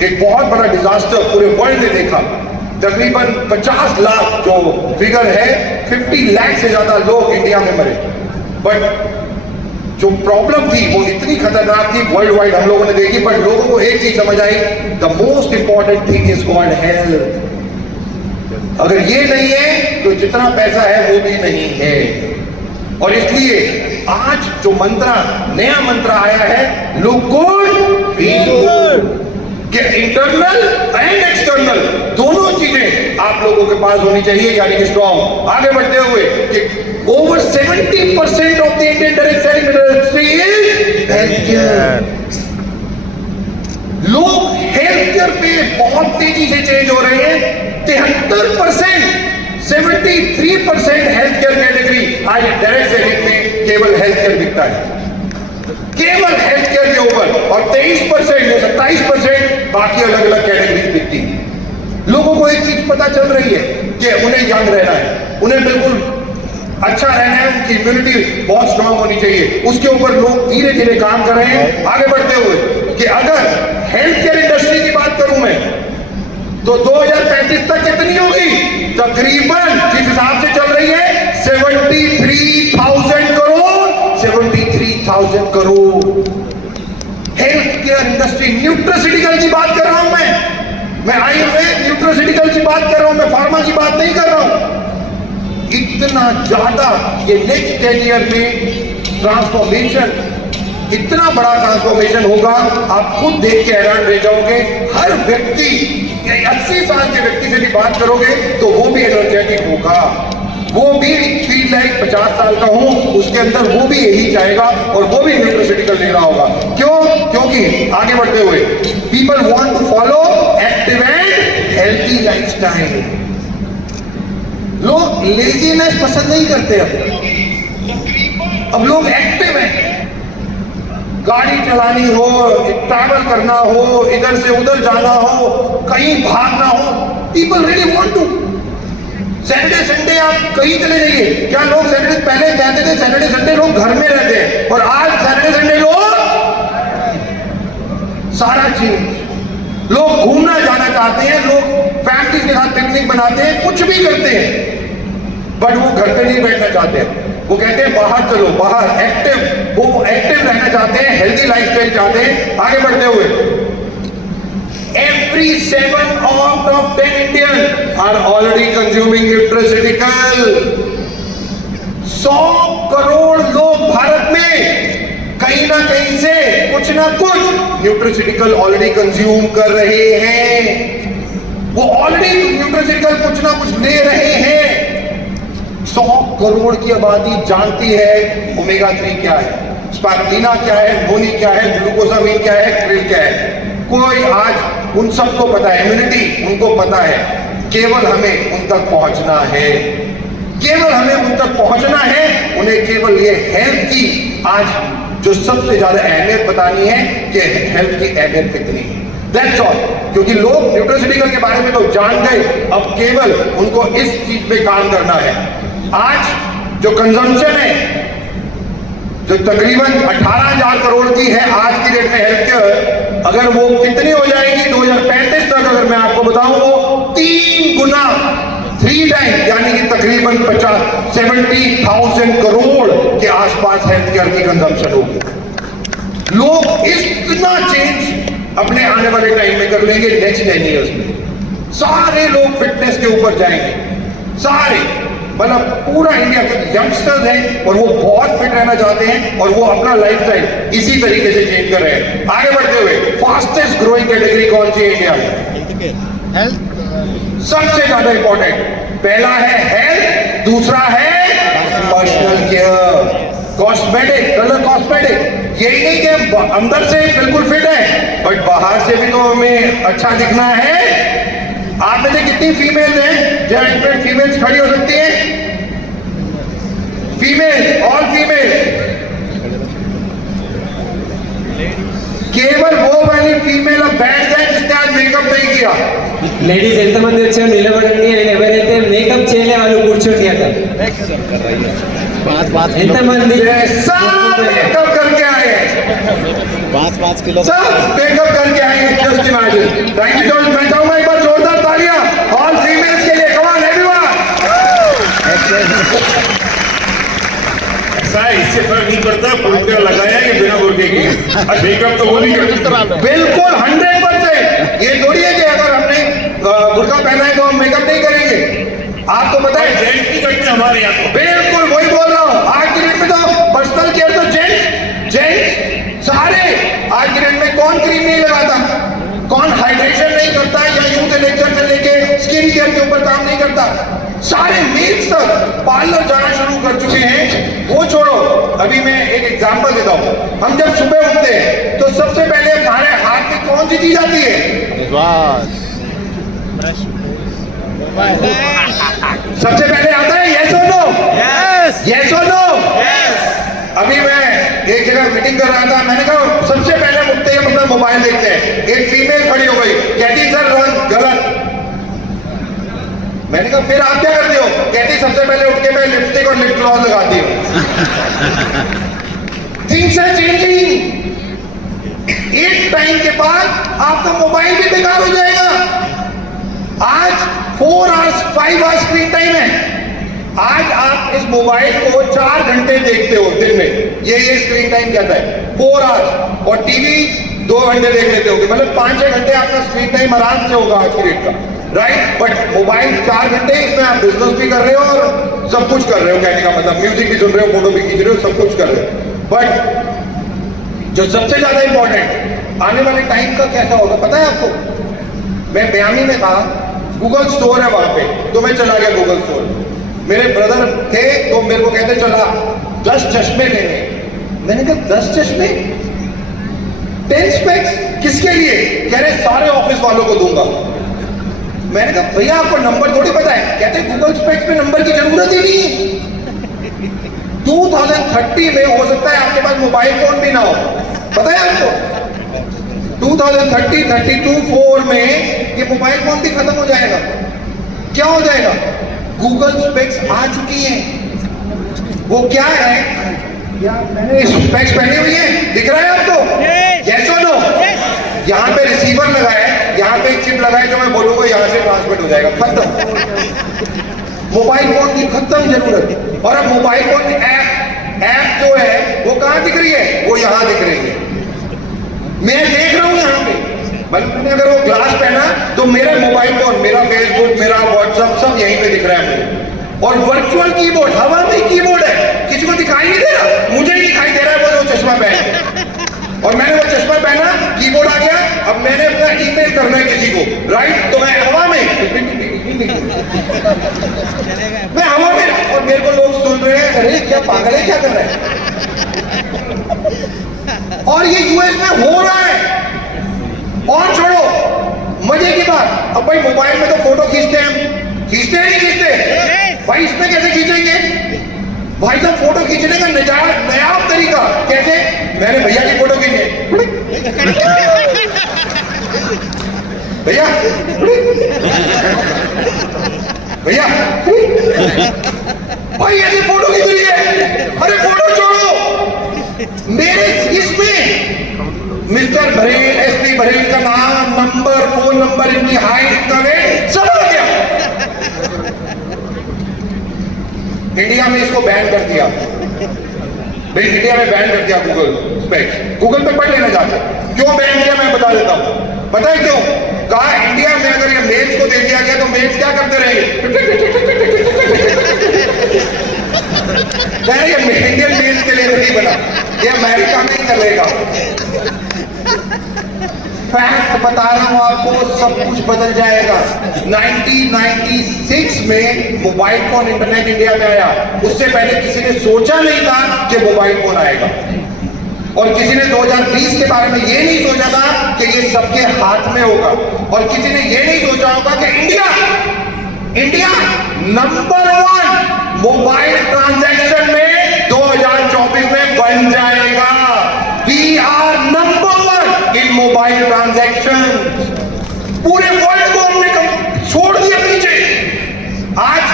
एक बहुत बड़ा डिजास्टर पूरे वर्ल्ड ने देखा। तकरीबन 50 लाख जो फिगर है, 50 लाख से ज्यादा लोग इंडिया में मरे। बट जो प्रॉब्लम थी वो इतनी खतरनाक थी, वर्ल्ड वाइड हम लोगों ने देखी, पर लोगों को एक चीज समझ आई, the most important thing is called health. अगर ये नहीं है तो जितना पैसा है वो भी नहीं है। और इसलिए आज जो मंत्र, नया मंत्र आया है, लुक गुड फील गुड, कि इंटरनल एंड एक्सटर्नल दोनों चीजें आप लोगों के पास होनी चाहिए, यानी कि स्ट्रॉन्ग। आगे बढ़ते हुए कि over 70% of the Indian direct selling industry is healthcare. लोग हेल्थ केयर पे बहुत तेजी से चेंज हो रहे हैं। 73%, 73% हेल्थ केयर कैटेगरी आज डायरेक्ट सेलिंग में केवल हेल्थ केयर बिकता है, केवल हेल्थ केयर के ऊपर। और 23% या 27% बाकी अलग अलग कैटेगरीज बिकती है। लोगों को एक चीज पता चल रही है कि उन्हें यंग रहना है, उन्हें बिल्कुल अच्छा रहना है, उनकी इम्यूनिटी बहुत स्ट्रांग होनी चाहिए। उसके ऊपर लोग धीरे धीरे काम कर रहे हैं। आगे बढ़ते हुए कि अगर हेल्थ केयर इंडस्ट्री की बात करूं मैं, तो 2035 तक कितनी होगी? तकरीबन जिस हिसाब से चल रही है 73,000 crore, 73,000 crore. Health care industry, nutraceutical की बात कर रहा हूं मैं आयुर्वेद न्यूट्रास्यूटिकल की बात कर रहा हूं, मैं फार्मा की बात नहीं कर रहा हूं। इतना ज्यादा ये नेक्स्ट 10 ईयर में ट्रांसफॉर्मेशन, इतना बड़ा ट्रांसफॉर्मेशन होगा, आप खुद देख के हैरान रह जाओगे। हर व्यक्ति, 80 साल के व्यक्ति से भी बात करोगे तो वो भी एनर्जेटिक होगा, वो भी फील लाइक 50 साल का हूं, उसके अंदर वो भी यही चाहेगा और वो भी न्यूट्रास्यूटिकल ले रहा होगा। क्यों? क्योंकि आगे बढ़ते हुए people want to follow active and healthy lifestyle. लोग लेजीनेस पसंद नहीं करते। अब लोग एक्टिव हैं, गाड़ी चलानी हो, ट्रैवल करना हो, इधर से उधर जाना हो, कहीं भागना हो, people really want to. Saturday Sunday आप कहीं चले जाइए, क्या लोग सैटरडे, पहले कहते थे सैटरडे संडे लोग घर में रहते हैं, और आज सैटरडे संडे लोग सारा चीज, लोग घूमना जाना चाहते हैं, लोग फैमिली के साथ पिकनिक बनाते हैं, कुछ भी करते हैं, बट वो घर पे नहीं बैठना चाहते हैं। वो कहते हैं बाहर चलो, बाहर एक्टिव, वो एक्टिव रहना चाहते हैं, हेल्दी लाइफस्टाइल चाहते हैं। आगे बढ़ते हुए every 7 out of 10 Indians are already consuming nutraceutical। 100 crore लोग भारत में कहीं ना कहीं से कुछ ना कुछ न्यूट्रास्यूटिकल ऑलरेडी कंज्यूम कर रहे हैं, वो ऑलरेडी न्यूट्रास्यूटिकल कुछ ना कुछ ले रहे हैं। 100 करोड़ की आबादी जानती है ओमेगा 3 क्या है, स्पारुलिना क्या है, नोनी क्या है, ग्लूकोसामिन क्या है, क्रिल क्या है। कोई आज उन सबको पता है, इम्यूनिटी उनको पता है, केवल हमें उन तक पहुंचना है, केवल हमें उन तक पहुंचना है। उन्हें केवल ये हेल्थ की आज जो सबसे ज्यादा अहमियत बतानी है कि हेल्थ की अहमियत कितनी है, दैट्स ऑल। क्योंकि लोग न्यूट्रास्यूटिकल के बारे में तो जान गए, अब केवल उनको इस चीज पे काम करना है। आज जो कंजम्पशन है, जो तकरीबन 18,000 करोड़ की है आज की डेट में हेल्थ केयर, अगर वो कितनी हो जाएगी 2035 तक, अगर मैं आपको बताऊं, वो 3 गुना 3 टाइम यानी कि तकरीबन 70,000 करोड़ के आसपास हेल्थ केयर की कंजम्पशन होगी। लोग इतना चेंज अपने आने वाले टाइम में कर लेंगे, नेक्स्ट 10 ईयर्स में सारे लोग फिटनेस के ऊपर जाएंगे, सारे, मतलब पूरा इंडिया के यंगस्टर्स हैं और वो बहुत फिट रहना चाहते हैं और वो अपना लाइफस्टाइल इसी तरीके से चेंज कर रहे हैं। आगे बढ़ते हुए फास्टेस्ट ग्रोइंग कैटेगरी कौन सी है इंडिया में? हेल्थ। सबसे ज्यादा इंपॉर्टेंट, पहला है हेल्थ, दूसरा है personal care, cosmetic, colour cosmetic. यही नहीं कि हम अंदर से बिल्कुल फिट है बट बाहर से भी तो हमें अच्छा दिखना है। आप में से कितनी फीमेल्स हैं जहां इन पर फीमेल्स खड़ी हो सकती हैं? फीमेल, ऑल फीमेल, కేవल वो वाली फीमेल अब बैठ जाए जिसने आज मेकअप नहीं किया। లేడీస్ ఎంతమంది వచ్చారో నిలబడండి అని ఎవరైతే మేకప్ చేయలే వాళ్ళు కూర్చోండి అక్కడ ఎంతమంది सब मेकअप करके आए हैं, 5-5 किलो सब मेकअप करके आए हैं, जस्ट इमेजिन। Thank you. मैं चाहूंगा एक बार जोरदार तालियां ऑल फीमेल्स के लिए, कम ऑन एवरीवन। ऐसा है, इससे फर्क नहीं पड़ता बुर्का लगाया या बिना बुर्के की, मेकअप तो वो नहीं करता। बिल्कुल 100%। ये थोड़ी है कि अगर हमने बुर्का पहना है तो हम मेकअप नहीं करेंगे। आपको पता है जेंट्स भी करते हैं हमारे यहाँ तो। बिल्कुल वही बोल रहा हूँ, आज की डेट में तो पर्सनल केयर तो जेंट्स सारे। आज की डेट में कौन क्रीम नहीं लगाता, कौन हाइड्रेशन नहीं करता या यूथ लेक्चर से लेके स्किन केयर के ऊपर काम नहीं करता, सारे मेल्स तक पार्लर जाना शुरू कर चुके हैं। वो छोड़ो, अभी मैं एक एग्जांपल देता हूँ। हम जब सुबह उठते हैं तो सबसे पहले हमारे हाथ में कौन सी चीज आती है? सबसे पहले आता है यस और नो? यस और नो? अभी मैं एक जगह मीटिंग कर रहा था, मैंने कहा सबसे पहले उठते हैं मतलब मोबाइल देखते हैं। एक फीमेल खड़ी हो गई, कहती सर रंग गलत। मैंने कहा फिर आप क्या करते हो? कहती सबसे पहले उठ के मैं लिपस्टिक और लिप ग्लॉस लगाती हूँ। Things are changing. एक टाइम के बाद आपका मोबाइल भी बेकार हो जाएगा। आज 4 आवर्स 5 आवर्स स्क्रीन टाइम है। आज आप इस मोबाइल को 4 घंटे देखते हो दिन में, ये स्क्रीन टाइम कहता है 4 आवर्स, और टीवी 2 घंटे देख लेते हो, मतलब 5-6 घंटे आपका स्क्रीन टाइम आराम से होगा आज की डेट का, राइट। बट मोबाइल 4 घंटे, इसमें आप बिजनेस भी कर रहे हो और सब कुछ कर रहे हो, कहने का मतलब म्यूजिक भी सुन रहे हो, फोटो भी खींच रहे हो, सब कुछ कर रहे हो। बट जो सबसे ज्यादा इंपॉर्टेंट आने वाले टाइम का कैसा होगा पता है आपको? मैं बयानी में था, गूगल स्टोर है वहां पे, तो मैं चला गया गूगल स्टोर। मेरे ब्रदर थे तो मेरे को कहते चला 10 चश्मे लेने। मैंने कहा 10 चश्मे, 10 स्पेक्स किसके लिए? कह रहे सारे ऑफिस वालों को दूंगा। मैंने कहा भैया आपको नंबर थोड़ी पता है? कहते गूगल स्पेक्स में नंबर की जरूरत ही नहीं है। 2030 में हो सकता है आपके पास मोबाइल फोन भी ना हो, पता है आपको? 2030, 32, 4 में ये मोबाइल फोन भी खत्म हो जाएगा। क्या हो जाएगा? गूगल स्पेक्स आ चुकी है। वो क्या है? मैंने स्पेक्स पहनी हुई है, दिख रहा है आपको? यस और नो? यहाँ पे रिसीवर लगा है, यहाँ पे एक चिप लगा है, जो मैं बोलूंगा यहाँ से ट्रांसमिट हो जाएगा, खत्म। मोबाइल फोन की खत्म जरूरत। और अब मोबाइल फोन की ऐप जो है वो कहाँ दिख रही है? वो यहाँ दिख रही है। मैं देख रहा हूँ यहाँ पे, मतलब मैंने अगर वो ग्लास पहना तो मेरा मोबाइल फोन, मेरा फेसबुक, मेरा व्हाट्सएप सब यहीं पे दिख रहा है मुझे। और वर्चुअल कीबोर्ड, हवा में कीबोर्ड है, किसी को दिखाई नहीं दे रहा, मुझे ही दिखाई दे रहा है वो चश्मा पहन। और मैंने वो चश्मा पहना, कीबोर्ड आ गया, अब मैंने अपना ईमेल करना है किसी को, राइट? तो मैं हवा में मैं हवा में, और मेरे को पागल है क्या कर रहा है? और ये यूएस में हो रहा है। और छोड़ो मजे की बात, अब भाई मोबाइल में तो फोटो खींचते हैं, खींचते हैं नहीं खींचते? भाई इसमें कैसे खींचेंगे? भाई साहब फोटो खींचने का नया तरीका कैसे? मैंने भैया की फोटो खींची, भैया भैया भाई ऐसे फोटो खींच रही है। अरे फोटो छोड़ो, मेरे इसमें मिस्टर बरेल, एसपी बरेल का नाम, नंबर, फोन नंबर, इनकी हाइट, इनका वेट सब आ गया। इंडिया में इसको बैन कर दिया भाई, इंडिया में बैन कर दिया गूगल स्पेक्स। गूगल पे पढ़ लेना चाहते, क्यों बैन किया मैं बता देता हूं। पता है क्यों? कहा इंडिया में अगर ये मेल्स को दे दिया गया तो मेल्स क्या करते रहेंगे? ये इंडियन मेल्स के लिए नहीं बना, ये अमेरिका में ही चलेगा। फैक्ट बता रहा हूं आपको, सब कुछ बदल जाएगा। 1996 में मोबाइल फोन इंटरनेट इंडिया में आया, उससे पहले किसी ने सोचा नहीं था कि मोबाइल फोन आएगा। और किसी ने 2020 के बारे में ये नहीं सोचा था कि ये सबके हाथ में होगा। और किसी ने ये नहीं सोचा होगा कि इंडिया नंबर 1 मोबाइल ट्रांजैक्शन में 2024 में बन जाएगा। We are number 1 in mobile transaction. पूरे वर्ल्ड को हमने छोड़ दिया पीछे। आज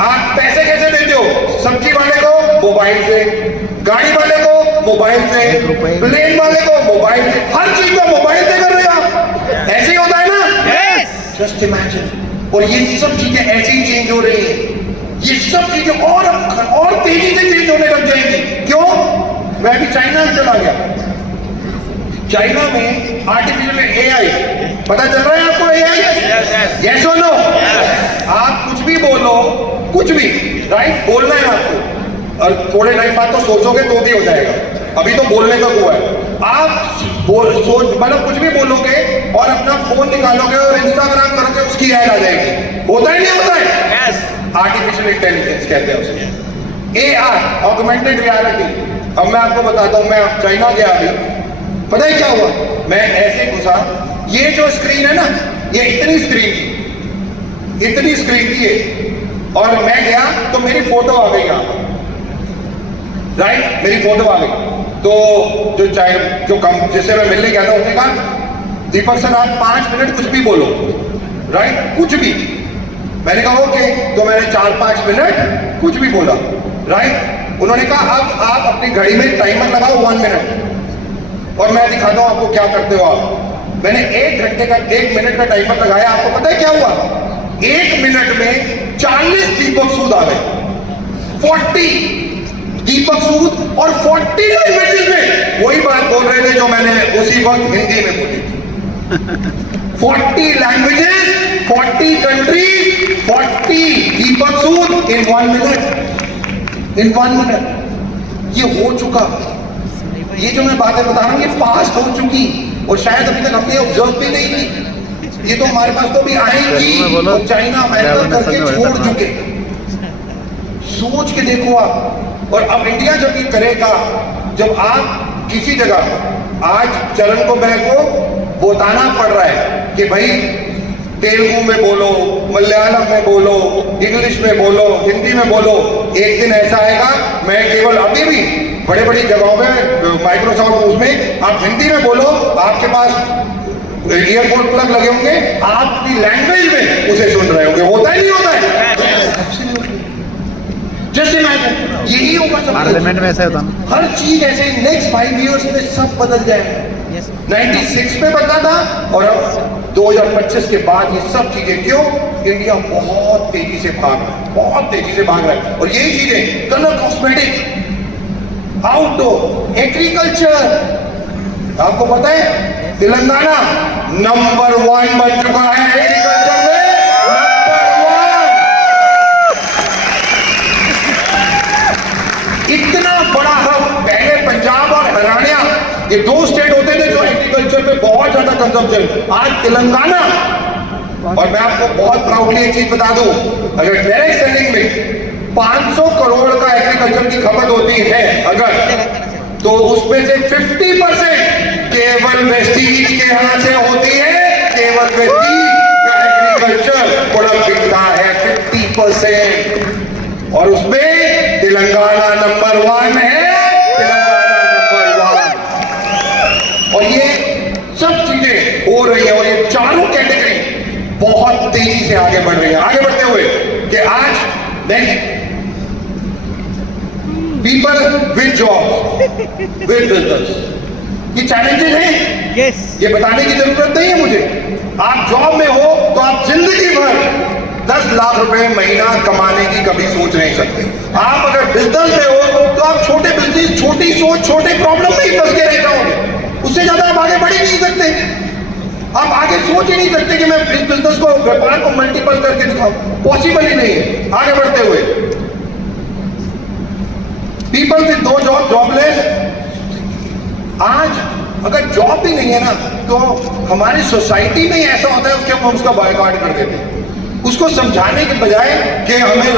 आप पैसे कैसे देते हो? सब्जी वाले को मोबाइल से, गाड़ी वाले को मोबाइल से, प्लेन वाले को मोबाइल से, हर चीज को मोबाइल से कर रहे हो आप। ऐसे ही होता है ना? Just imagine. और ये सब चीजें ऐसे ही चेंज हो रही है। ये सब चीजें और तेजी से चेंज होने लग जाएंगी। क्यों? मैं अभी चाइना में चला गया। चाइना में आर्टिफिशियल एआई, पता चल रहा है आपको? एआई यस और नो? आप कुछ भी बोलो, कुछ भी राइट बोलना है आपको, और थोड़े टाइम बाद तो सोचोगे तो भी हो जाएगा। अभी तो बोलने तक हुआ है। आप मतलब कुछ भी बोलोगे और अपना फोन निकालोगे और इंस्टाग्राम करोगे, उसकी ऐड आ जाएगी। होता ही नहीं होता है? आर्टिफिशियल इंटेलिजेंस कहते हैं उसे, एआर, ऑगमेंटेड रियलिटी। अब मैं आपको बताता हूं, मैं चाइना गया अभी, पता है क्या हुआ? मैं ऐसे घुसा, ये जो स्क्रीन है ना, ये इतनी स्क्रीन थी, और मैं गया तो मेरी फोटो आ गई यहाँ, राइट? मेरी फोटो आ गई। तो जिससे मैं मिलने गया था उसने कहा, दीपक सर आप 5 मिनट कुछ भी बोलो, राइट? कुछ भी। मैंने कहा ओके, तो मैंने 4-5 मिनट कुछ भी बोला, राइट? उन्होंने कहा अब आप अपनी घड़ी में टाइमर लगाओ 1 मिनट, और मैं दिखाता हूं आपको क्या करते हो आप। मैंने 1 मिनट का टाइमर लगाया। आपको पता है क्या हुआ? 1 मिनट में 40 दीपक सूद आ गए, 40 दीपक सूद, और 40 लैंग्वेजेस में वही बात बोल रहे थे जो मैंने उसी वक्त हिंदी में बोली थी। 40 लैंग्वेजेस, 40 कंट्रीज, 40 दीपक सूद इन 1 मिनट। ये हो चुका। ये जो मैं बातें बता रहा हूं, ये पास्ट हो चुकी, और शायद अभी तक हमने ऑब्जर्व भी नहीं की। ये तो हमारे पास तो भी आएगी, और चाइना अमेरिका करके छोड़ चुके। सोच के देखो आप। और अब इंडिया जब ये करेगा, जब आप किसी जगह, आज चरण को मेरे को बताना पड़ रहा है कि भाई तेलुगु में बोलो, मलयालम में बोलो, इंग्लिश में बोलो, हिंदी में बोलो। एक दिन ऐसा आएगा, मैं केवल अभी भी बड़े बड़ी जगहों में, माइक्रोसॉफ्ट उसमें आप हिंदी में बोलो, आपके पास ईयरफोन प्लग लगे होंगे, आप अपनी लैंग्वेज में उसे सुन रहे होंगे। होता ही नहीं होता है? जैसे यही होगा सब। पार्लियामेंट में ऐसा होता ना, हर चीज ऐसे नेक्स्ट 5 इयर्स में सब बदल जाएगा। 96 में बदला था, और अब 2025 के बाद ये सब चीजें। क्यों? इंडिया बहुत तेजी से भाग रहा है, और यही चीजें कलर कॉस्मेटिक, आउटडोर, एग्रीकल्चर। आपको पता है तेलंगाना नंबर 1 बन चुका है एग्रीकल्चर में, इतना बड़ा हब। पहले पंजाब और हरियाणा, ये 2 स्टेट होते थे जो एग्रीकल्चर पे बहुत ज्यादा कंजम्पशन। आज तेलंगाना। और मैं आपको बहुत प्राउडली एक चीज बता दूं, अगर डायरेक्ट सेलिंग में 500 करोड़ का एग्रीकल्चर की खपत होती है अगर, तो उसमें से 50% केवल वेस्टीज के यहाँ से होती है, केवल वेस्टीज का एग्रीकल्चर प्रोडक्ट बिकता है 50%, और उसमें तेलंगाना नंबर 1 है, तेलंगाना नंबर 1। और ये सब चीजें हो रही है, और ये चारों कैटेगरी बहुत तेजी से आगे बढ़ रही है। आगे बढ़ते हुए कि आज next people with job with business, ये चैलेंजेस हैं, Yes. ये बताने की जरूरत नहीं है मुझे। आप जॉब में हो तो आप जिंदगी भर 10 लाख रुपए महीना कमाने की कभी सोच नहीं सकते। आप अगर बिजनेस में हो तो आप छोटे बिजनेस, छोटी सोच, छोटे प्रॉब्लम में ही फंस के रह जाओगे, उससे ज्यादा आप आगे बढ़ ही नहीं सकते। आप आगे सोच ही नहीं सकते कि मैं इस बिजनेस को, व्यापार को मल्टीपल करके दिखाऊं, पॉसिबल ही नहीं है। आगे बढ़ते हुए people with no job, jobless. आज अगर जॉब भी नहीं है ना, तो हमारी सोसाइटी में ही ऐसा होता है उसके हम उसका बायकॉट कर देते हैं। उसको समझाने के बजाय कि हमें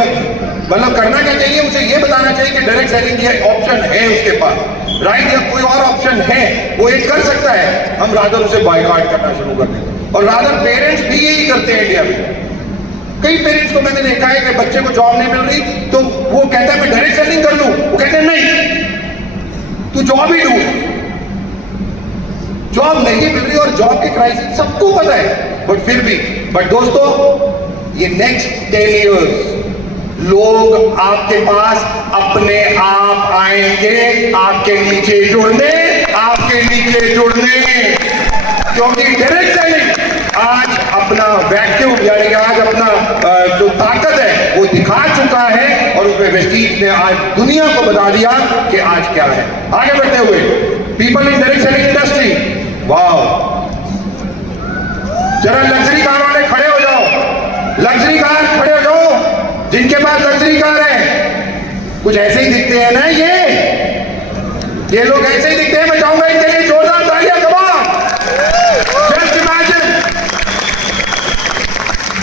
मतलब करना क्या चाहिए, उसे ये बताना चाहिए कि डायरेक्ट सेलिंग की ऑप्शन है उसके पास, राइट, या कोई और ऑप्शन है वो ये कर सकता है, हम रादर उसे बायकॉट करना शुरू कर दें। और रादर पेरेंट्स भी यही करते हैं इंडिया में। कई पेरेंट्स को मैंने देखा है कि बच्चे को जॉब नहीं मिल रही तो वो कहता है मैं डायरेक्ट सेलिंग कर लूं, वो कहते हैं नहीं, तू जॉब ही ढूंढ। जॉब नहीं मिल रही और जॉब के क्राइसिस सबको पता है, बट फिर भी, बट दोस्तों ये नेक्स्ट 10 इयर्स लोग आपके पास अपने आप आएंगे, आपके नीचे जुड़ने, आपके नीचे जुड़ने, क्योंकि डायरेक्ट सेलिंग आज अपना वैक्यूम, यानी आज अपना जो ताकत है वो दिखा चुका है, और उसमें वेस्टीज ने आज दुनिया को बता दिया कि आज क्या है। आगे बढ़ते हुए people in direct selling industry, वाह, जरा लग्जरी कार वाले खड़े हो जाओ, लग्जरी कार खड़े हो जाओ, जिनके पास लग्जरी कार है। कुछ ऐसे ही दिखते हैं ना ये लोग ऐसे ही दिखते हैं। मैं चाहूंगा इनके लिए जोरदार तालियां, कमाल। जस्ट इमेजिन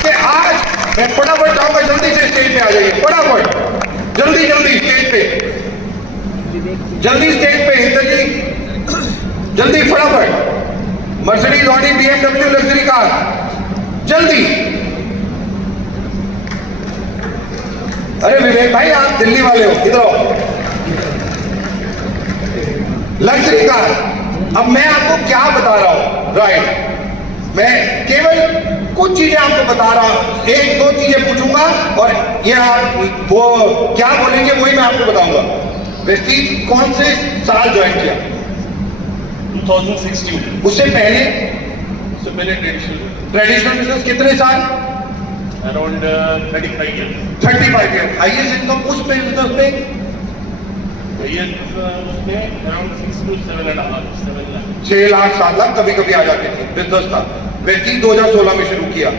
कि आज मैं फटाफट चाहूंगा जल्दी से स्टेज पे आ जाइए, फटाफट, जल्दी जल्दी स्टेज पे, जल्दी स्टेज पे, इंदर जी जल्दी फटाफट। Mercedes, Audi, BMW luxury car, जल्दी। अरे विवेक भाई आप दिल्ली वाले हो, इधर आओ। लग्जरी कार, अब मैं आपको क्या बता रहा हूं, राइट, मैं केवल कुछ चीजें आपको बता रहा हूं, 1-2 चीजें पूछूंगा और ये आप वो क्या बोलेंगे वही मैं आपको बताऊंगा। वेस्टीज कौन से साल ज्वाइन किया? 2016 उससे पहले ट्रेडिशनल बिजनेस कितने साल? Around 35 year. 35 year. Highest income उस बिजनेस में उसमें अराउंड 6 to 7.5 लाख 6 लाख 7 लाख कभी कभी आ जाते थे बिजनेस था। वेस्टीज 2016 में शुरू किया,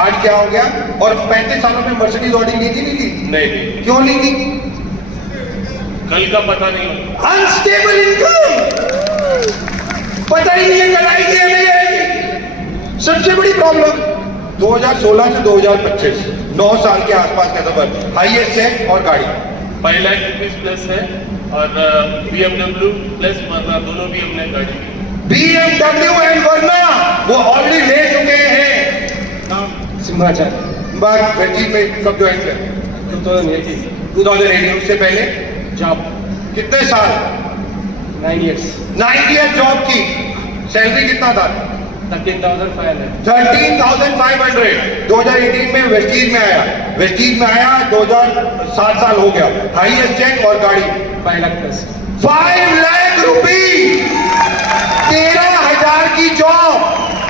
आज क्या हो गया? और 35 सालों में मर्सिडीज, ऑडी ली थी, नहीं ली? नहीं, क्यों ली थी? कल का पता नहीं। अनस्टेबल इनकम, पता ही नहीं है कल आएगी या नहीं आएगी। सबसे बड़ी प्रॉब्लम 2016 से 2025 9 साल के आसपास का सफर, हाईएस्ट है और गाड़ी 5 लाख रुपीज प्लस है, और BMW प्लस वर्ना दोनों भी हमने गाड़ी की। BMW एंड वर्ना वो ऑलरेडी ले चुके हैं। सिंहाचल बात वेस्टीज में कब ज्वाइन किया? 2018। उससे पहले जॉब कितने साल? 9 years, 9 ईयर जॉब की। सैलरी कितना था? 13,500। 13,500। 2018 में वेस्टीज में आया, वेस्टीज में आया 7 साल हो गया। हाईएस्ट चेक और गाड़ी 5 लाख प्लस। 5 लाख रुपए, 13,000 की जॉब,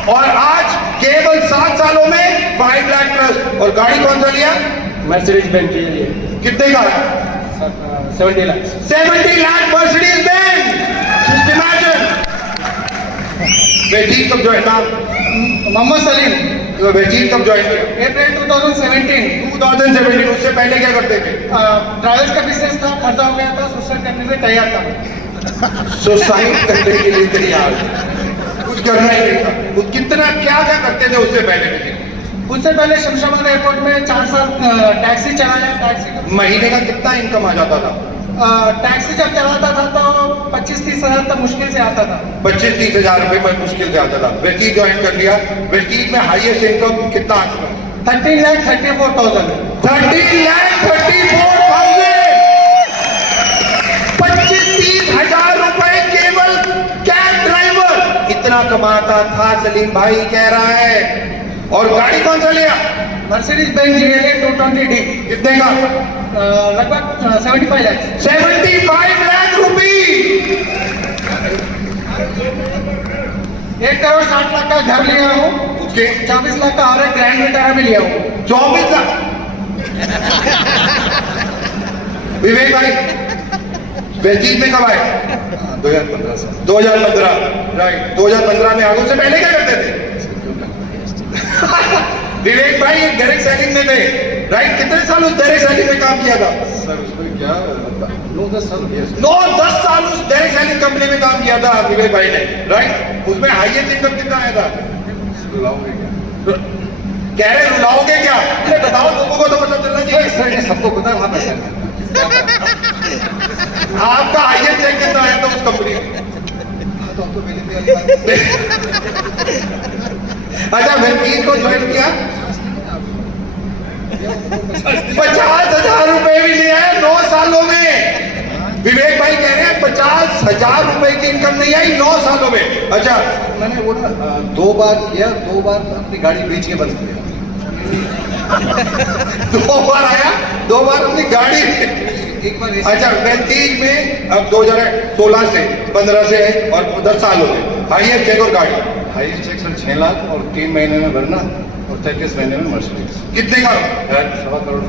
और आज केवल 7 सालों में 5 लाख प्लस। और गाड़ी कौन सा लिया? मर्सिडीज बेंज के लिए कितने का? 70 lakh. 70 lakh Mercedes Benz. Just imagine. Vestige कब ज्वाइन? मोहम्मद सलीम, वेस्टीज कब ज्वाइन किया? अप्रैल 2017। 2017। उससे पहले क्या करते थे? ट्रैवल्स का बिजनेस था, खर्चा हो गया था, सुसाइड करने में तैयार था। सुसाइड करने के लिए तैयार, कुछ करना ही नहीं था। वो कितना क्या क्या करते थे उससे पहले भी? उससे पहले शमशाबाद एयरपोर्ट में 4 साल टैक्सी चलाया। टैक्सी महीने का कितना इनकम आ जाता था? टैक्सी जब चलाता था तो 25-30 हजार तक मुश्किल से आता था। 25-30 हजार रुपए में मुश्किल से आता था। वेस्टीज ज्वाइन कर लिया। वेस्टीज में हाईएस्ट इनकम कितना आ चुका? 13,34,000। 13,34,000। 25-30 हजार रुपए केवल कैब ड्राइवर इतना कमाता था, सलीम भाई कह रहा है। और गाड़ी कौन सा लिया? Mercedes Benz GLA 220D। कितने का? लगभग 75 लाख। 75 लाख रुपए। 1,60,00,000 का घर लिया हूँ। उसके 24 लाख का और एक ग्रैंड विटारा भी लिया हूँ। 24 लाख। विवेक भाई वेस्टीज में कब आए? 2015 से 2015। राइट। 2015 में आगे से पहले क्या करते थे? विवेक भाई एक डायरेक्ट सेलिंग में थे। राइट। कितने साल उस डायरेक्ट सेलिंग में काम किया था? सर उसमें क्या 9-10 साल किया सर। 9-10 साल उस डायरेक्ट सेलिंग कंपनी में काम किया था विवेक भाई ने। राइट। उसमें हाईएस्ट इनकम कितना आया था? रुलाओगे क्या? कह रहे रुलाओगे क्या? अरे बताओ, लोगों को तो पता चलना चाहिए। सर ये सबको पता है वहाँ पैसा आपका हाईएस्ट चेक कितना आया था उस कंपनी में? तो आपको पहले अच्छा, वेस्टीज को ज्वाइन किया, 50,000 रुपए भी लिया है 9 सालों में। विवेक भाई कह रहे हैं 50,000 रुपए की इनकम नहीं आई 9 सालों में। अच्छा, मैंने वो ना 2 बार किया, 2 बार अपनी गाड़ी बेच के बंद किया। 2 बार आया, 2 बार अपनी गाड़ी। एक बार अच्छा, वेस्टीज में अब 2016 से 15 से है और 10 साल हो गए। हाईएस्ट चेक और गाड़ी हाईएस्ट चेक सर 6 लाख और 3 महीने में भरना और 33 महीने में मर्सिडीज। कितने का? 1.25 करोड़।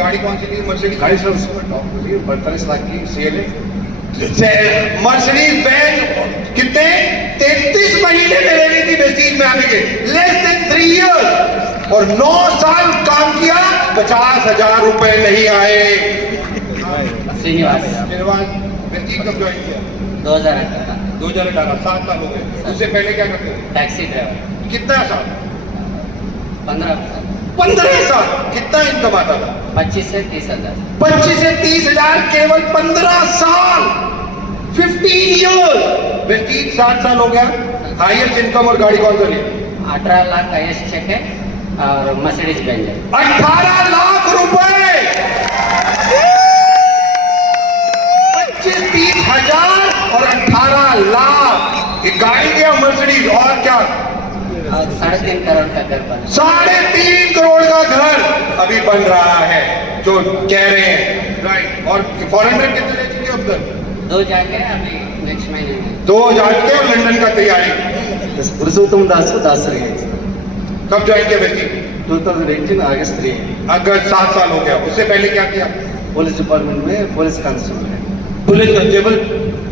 गाड़ी कौन सी थी? मर्सिडीज। गाड़ी सर उसमें टॉप होती है 42 लाख की CLA। मर्सिडीज बेंज कितने? 33 महीने में लेनी थी वेस्टीज में आने के, लेस देन 3 इयर्स, और 9 साल काम किया, 50,000 रुपए नहीं आए। श्रीनिवास वेस्टीज कब ज्वाइन किया? 2018। 2018। 7 साल हो गए। उससे पहले क्या करते थे? Taxi driver. कितना साल? 15 साल। कितना इनकम आता था? 25 से 30 हजार। 25 से 30 हजार केवल 15 साल। 15 ईयर्स। वेस्टीज 7 साल हो गया। हाईएस्ट इनकम और गाड़ी कौन सा लिया? 18 लाख का यश चेक है और मर्सिडीज बेंज है। 18 लाख रुपए। 25-30 हजार और 18 लाख। एक गाड़ी लिया मर्सिडीज, और क्या? 3.5 करोड़ का घर बना। 3.5 करोड़ का घर अभी बन रहा है जो कह रहे हैं। राइट। और फॉरेन में कितने ले चुके अब तक? 2 जाके अभी नेक्स्ट महीने में। 2 जाके और लंदन का तैयारी। पुरुषोत्तम दास रही कब ज्वाइन किया वेस्टीज? 2018 अगस्त 3 अगर 7 साल हो गया। उससे पहले क्या किया? पुलिस डिपार्टमेंट में पुलिस कांस्टेबल है। Police constable.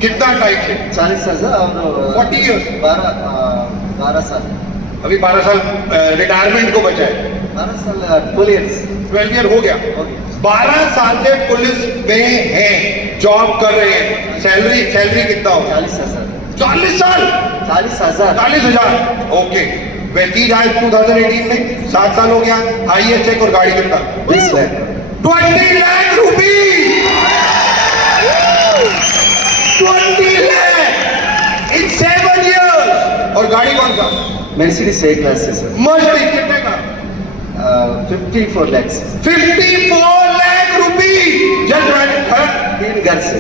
कितना टाइम से? 40,000 और 40 years। 12 साल। अभी 12 साल रिटायरमेंट को बचा है। 12 साल पुलिस 12 ईयर हो गया। 12 साल से पुलिस में है, जॉब कर रहे हैं। सैलरी कितना होगा? 40,000। 40 साल। 40,000। 40,000। ओके। वेस्टीज आए 2018 में, 7 साल हो गया। हाईएस्ट चेक और गाड़ी कितना? 20 लाख। 20 लाख रुपए। 20 लाख इन 7 years। और गाड़ी कौन सा? मर्सिडीज A क्लास है सर। मर्सिडीज कितने का? 54 लाख। 54 लाख रुपए। जजमेंट 3 घर से।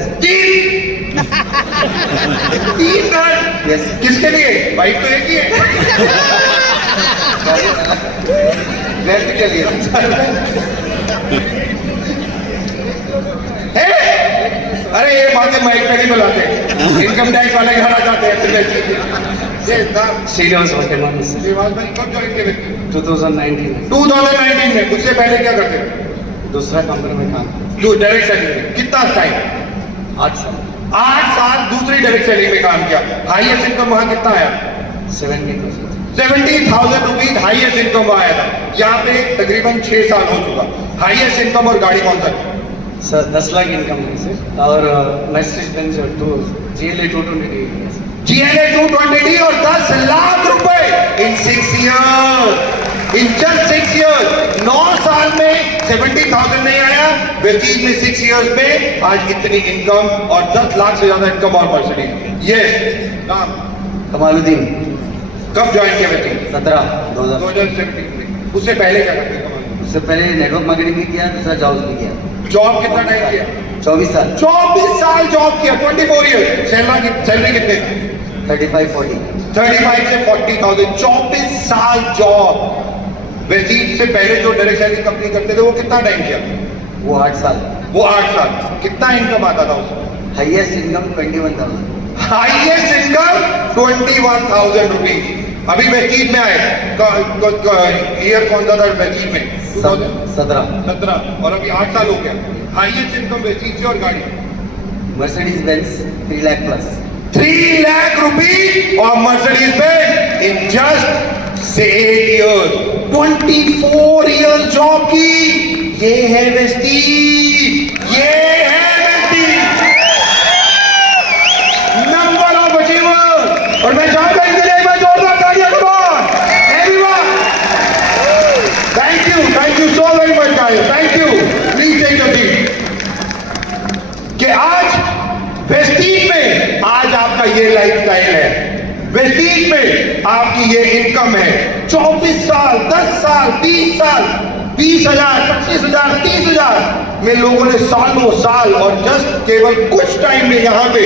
3 घर। Yes। किसके लिए? बाइक तो एक ही है। रेंट के लिए। है? अरे ये बातें माइक पे नहीं बुलाते, इनकम टैक्स वाले घर आ जाते हैं। श्रीनिवास वर्तमान से श्रीनिवास भाई कब ज्वाइन किए? 2019 2019 में। उससे पहले क्या करते थे? दूसरा कंपनी में काम किया। जो डायरेक्ट सेलिंग में। कितना टाइम? 8 साल। 8 साल दूसरी डायरेक्ट सेलिंग में काम किया। हाईएस्ट इनकम वहां कितना आया? 70,000 रुपीज हाईएस्ट इनकम आया था। यहाँ पे तकरीबन 6 साल हो चुका। हाईएस्ट इनकम और गाड़ी कौन सा? सर 10 लाख इनकम है सर। और Mercedes Benz GLA 220D। GLA 220D और 10 लाख रुपए इन 6 years। इन जस्ट 6 years, 9 साल में 70,000 नहीं आया, वेस्टीज में 6 years में आज इतनी इनकम और 10 लाख से ज्यादा इनकम और मर्सिडीज। ये नाम कमालुद्दीन कब ज्वाइन किया वेस्टीज? 2017 2017 में। उससे पहले क्या करते थे? उससे पहले नेटवर्क मार्केटिंग भी किया, दूसरा जॉब्स भी किया। जॉब कितना टाइम किया? 24 साल 24 साल जॉब किया, 24 years। सैलरी कितने थी? 35-40 35 से 40,000, 24 साल जॉब। वेस्टीज से पहले जो डायरेक्ट सेलिंग कंपनी करते थे वो कितना टाइम किया? वो 8 साल। वो 8 साल। कितना इनकम आता था उसमें? Highest income 21,000। Highest income 21,000 rupees. अभी वेस्टीज में आए, ईयर कौन सा था वेस्टीज में? 17 और अभी 8 साल हो गया। हाईएस्ट इनकम वेस्टीज से और गाड़ी Mercedes Benz 3 lakh plus 3 lakh rupees और Mercedes Benz in just 8 years, 24 years job की। ये है वेस्टीज, ये है वेस्टीज, नंबर ऑफ अचीवर्स। और मैं चाहता हूं कि एक बार जोरदार तालियां करो everyone. Thank you so very much guys, thank you. Please take your seat. कि आज वेस्टीज में आज आपका ये लाइफस्टाइल है, वेस्टीज में आपकी ये इनकम है। 24 साल, 10 साल, 20 साल, 20,000, 25,000, 30,000 में लोगों ने सालों साल और जस्ट केवल कुछ टाइम में यहाँ पे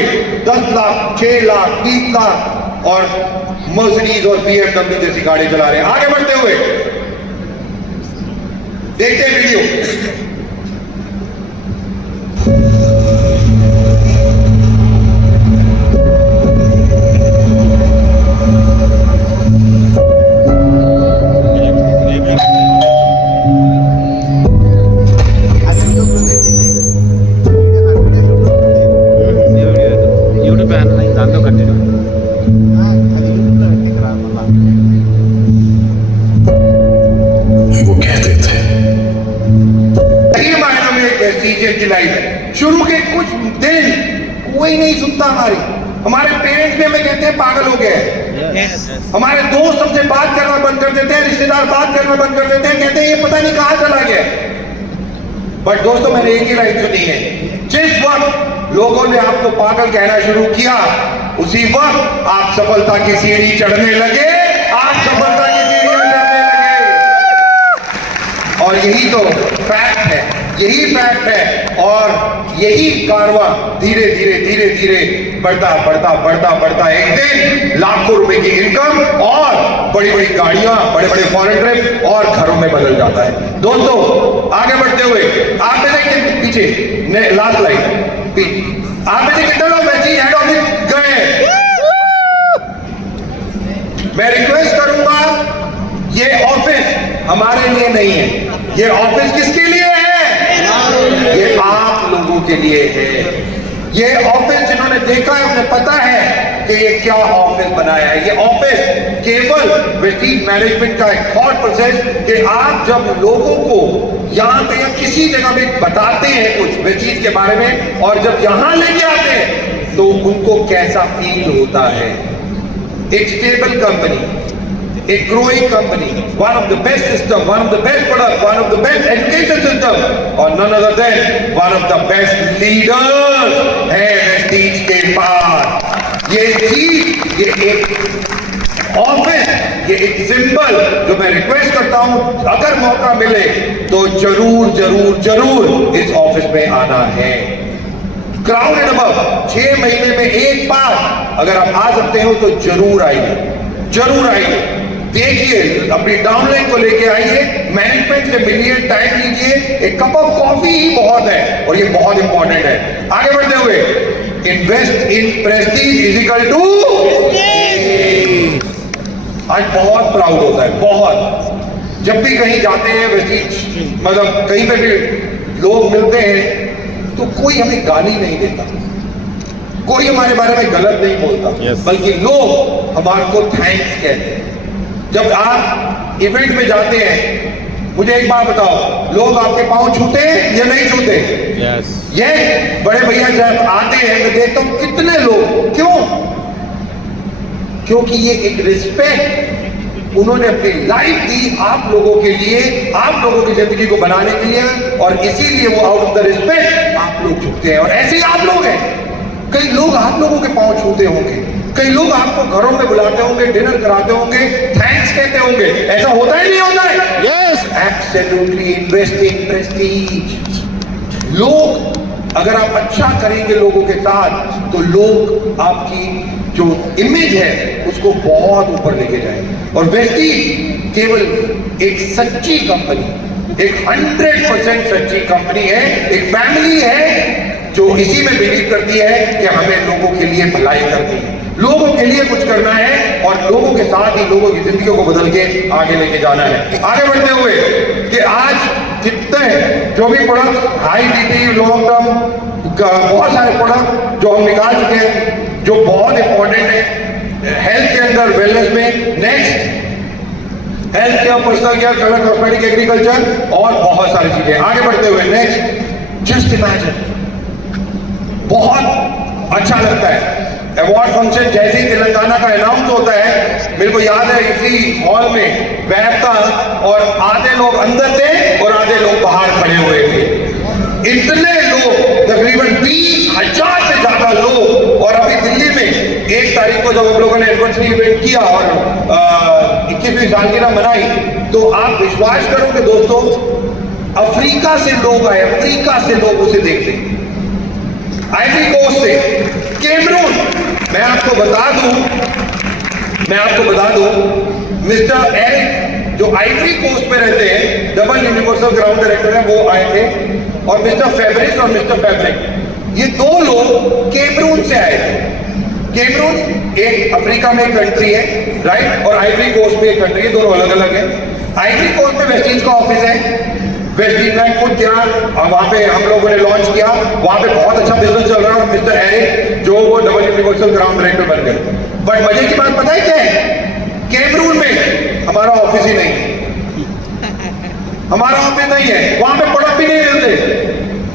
10 लाख, 6 लाख, 20 लाख और मर्सिडीज और BMW जैसी गाड़ी चला रहे हैं। आगे बढ़ते हुए देखते हैं वीडियो। वो कहते थे सही मायनों में एक वेस्टीजियन की लाइफ है। शुरू के कुछ दिन कोई नहीं सुनता हमारे पेरेंट्स भी हमें कहते हैं पागल हो गए हैं। हमारे दोस्त हमसे बात करना बंद कर देते हैं, रिश्तेदार बात करना बंद कर देते हैं, कहते हैं ये पता नहीं कहां चला गया। बट दोस्तों मैंने एक ही लाइन सुनी है, जिस वक्त लोगों ने आपको पागल कहना शुरू किया उसी वक्त आप सफलता की सीढ़ी चढ़ने लगे, आप सफलता की सीढ़ियां चढ़ने लगे। और यही तो फैक्ट है, यही फैक्ट है। और यही कारवां धीरे धीरे धीरे धीरे बढ़ता बढ़ता बढ़ता बढ़ता एक दिन लाखों रुपए की इनकम और बड़ी बड़ी गाड़ियां, बड़े बड़े फॉरेन ट्रिप और घरों में बदल जाता है। दोस्तों आगे बढ़ते हुए आप में से पीछे लास्ट लाइन, आप में से कितने लोग वैसे हेड ऑफिस गए? मैं रिक्वेस्ट करूंगा, ये ऑफिस हमारे लिए नहीं है, ये ऑफिस किसके लिए है? ये आप लोगों के लिए है। ये ऑफिस जिन्होंने देखा है उन्हें पता है कि ये क्या ऑफिस बनाया है। ये ऑफिस केवल वेस्टीज मैनेजमेंट का एक थॉट प्रोसेस कि आप जब लोगों को यहां पे या किसी जगह पे बताते हैं कुछ वेस्टीज के बारे में और जब यहां लेके आते हैं तो उनको कैसा फील होता है। एक stable company, a growing company, one of the best system, one of the best product, one of the best education system, और none other than one of the best leaders है वेस्टीज के पास। ये चीज, ये एक ऑफिस, ये एक सिंबल जो मैं रिक्वेस्ट करता हूं अगर मौका मिले तो जरूर जरूर जरूर इस ऑफिस में आना है। क्राउन एंड अबव 6 महीने में एक बार अगर आप आ सकते हो तो जरूर आइए, जरूर आइए। देखिए, अपनी डाउनलाइन को लेके आइए, मैनेजमेंट से मिलिए, टाइम लीजिए। एक कप ऑफ कॉफी ही बहुत है और ये बहुत इंपॉर्टेंट है। आगे बढ़ते हुए, invest in prestige is equal to, आज बहुत प्राउड होता है, बहुत। जब भी कहीं जाते हैं वेस्टीज, मतलब कहीं पे भी लोग मिलते हैं तो कोई हमें गाली नहीं देता, कोई हमारे बारे में गलत नहीं बोलता, बल्कि लोग हमारे को थैंक्स कहते हैं। जब आप इवेंट में जाते हैं, मुझे एक बात बताओ, लोग आपके पांव छूते हैं या नहीं छूते? ये बड़े भैया जब आते हैं तो देखता हूं कितने लोग, क्यों? क्योंकि ये एक रिस्पेक्ट उन्होंने अपनी लाइफ दी आप लोगों के लिए, आप लोगों की जिंदगी को बनाने के लिए, और इसीलिए वो आउट ऑफ द रिस्पेक्ट आप लोग झुकते हैं। और ऐसे ही आप लोग हैं। कई लोग आप लोगों के पांव छूते होंगे, कई लोग आपको घरों में बुलाते होंगे, डिनर कराते होंगे, थैंक्स कहते होंगे। ऐसा होता ही नहीं होता है? Yes, absolutely. Invest in Prestige. लोग, अगर आप अच्छा करेंगे लोगों के साथ, तो लोग आपकी जो इमेज है उसको बहुत ऊपर लेके जाएंगे। और वेस्टीज केवल एक सच्ची कंपनी, एक 100% सच्ची कंपनी है, एक फैमिली है जो इसी में बिलीव करती है कि हमें लोगों के लिए भलाई करनी है, लोगों के लिए कुछ करना है, और लोगों के साथ ही लोगों की जिंदगियों को बदल के आगे लेके जाना है। आगे बढ़ते हुए कि आज जितने जो भी product high DT, long term, बहुत सारे प्रोडक्ट जो हम निकाल चुके हैं, जो बहुत इंपॉर्टेंट है हेल्थ के अंदर, वेलनेस में। Next, health care, personal care, colour cosmetic, agriculture और बहुत सारी चीजें। आगे बढ़ते हुए नेक्स्ट, जस्ट इमेजिन, बहुत अच्छा लगता है अवार्ड फंक्शन जैसे ही तेलंगाना का अनाउंस होता है, मेरे को याद है इसी हॉल में बैठता और आधे लोग अंदर थे और आधे लोग बाहर खड़े हुए थे। इतने लोग, तकरीबन 20,000 से ज्यादा लोग। और अभी दिल्ली में 1 तारीख को जब हम लोगों ने एनिवर्सरी इवेंट किया और 21वीं सालगिरह मनाई, तो आप विश्वास करोगे दोस्तों, अफ्रीका से लोग आए, अफ्रीका से लोग उसे देखते, आइवरी कोस्ट से, कैमरून। मैं आपको बता दूं, मिस्टर एरिक जो आइवरी कोस्ट में रहते हैं, डबल यूनिवर्सल ग्राउंड डायरेक्टर है, वो आए थे। और मिस्टर फेब्रिस और मिस्टर फैब्रिक, ये 2 लोग कैमरून से आए थे। कैमरून एक अफ्रीका में कंट्री है, राइट, और आइवरी कोस्ट में एक कंट्री है, दोनों अलग अलग है। आइवरी कोस्ट में वेस्टीज का ऑफिस है, वेस्टीज में खुद गया, वहां पे हम लोगों ने लॉन्च किया, वहां पे बहुत अच्छा बिजनेस चल रहा है। मिस्टर एरिक जो वो डबल यूनिवर्सल ग्राउंड डायरेक्टर बन गए। बट मजे की बात पता है क्या है? कैमरून में हमारा ऑफिस ही नहीं है, हमारा ऑफिस नहीं है, वहां पे प्रोडक्ट भी नहीं मिलते,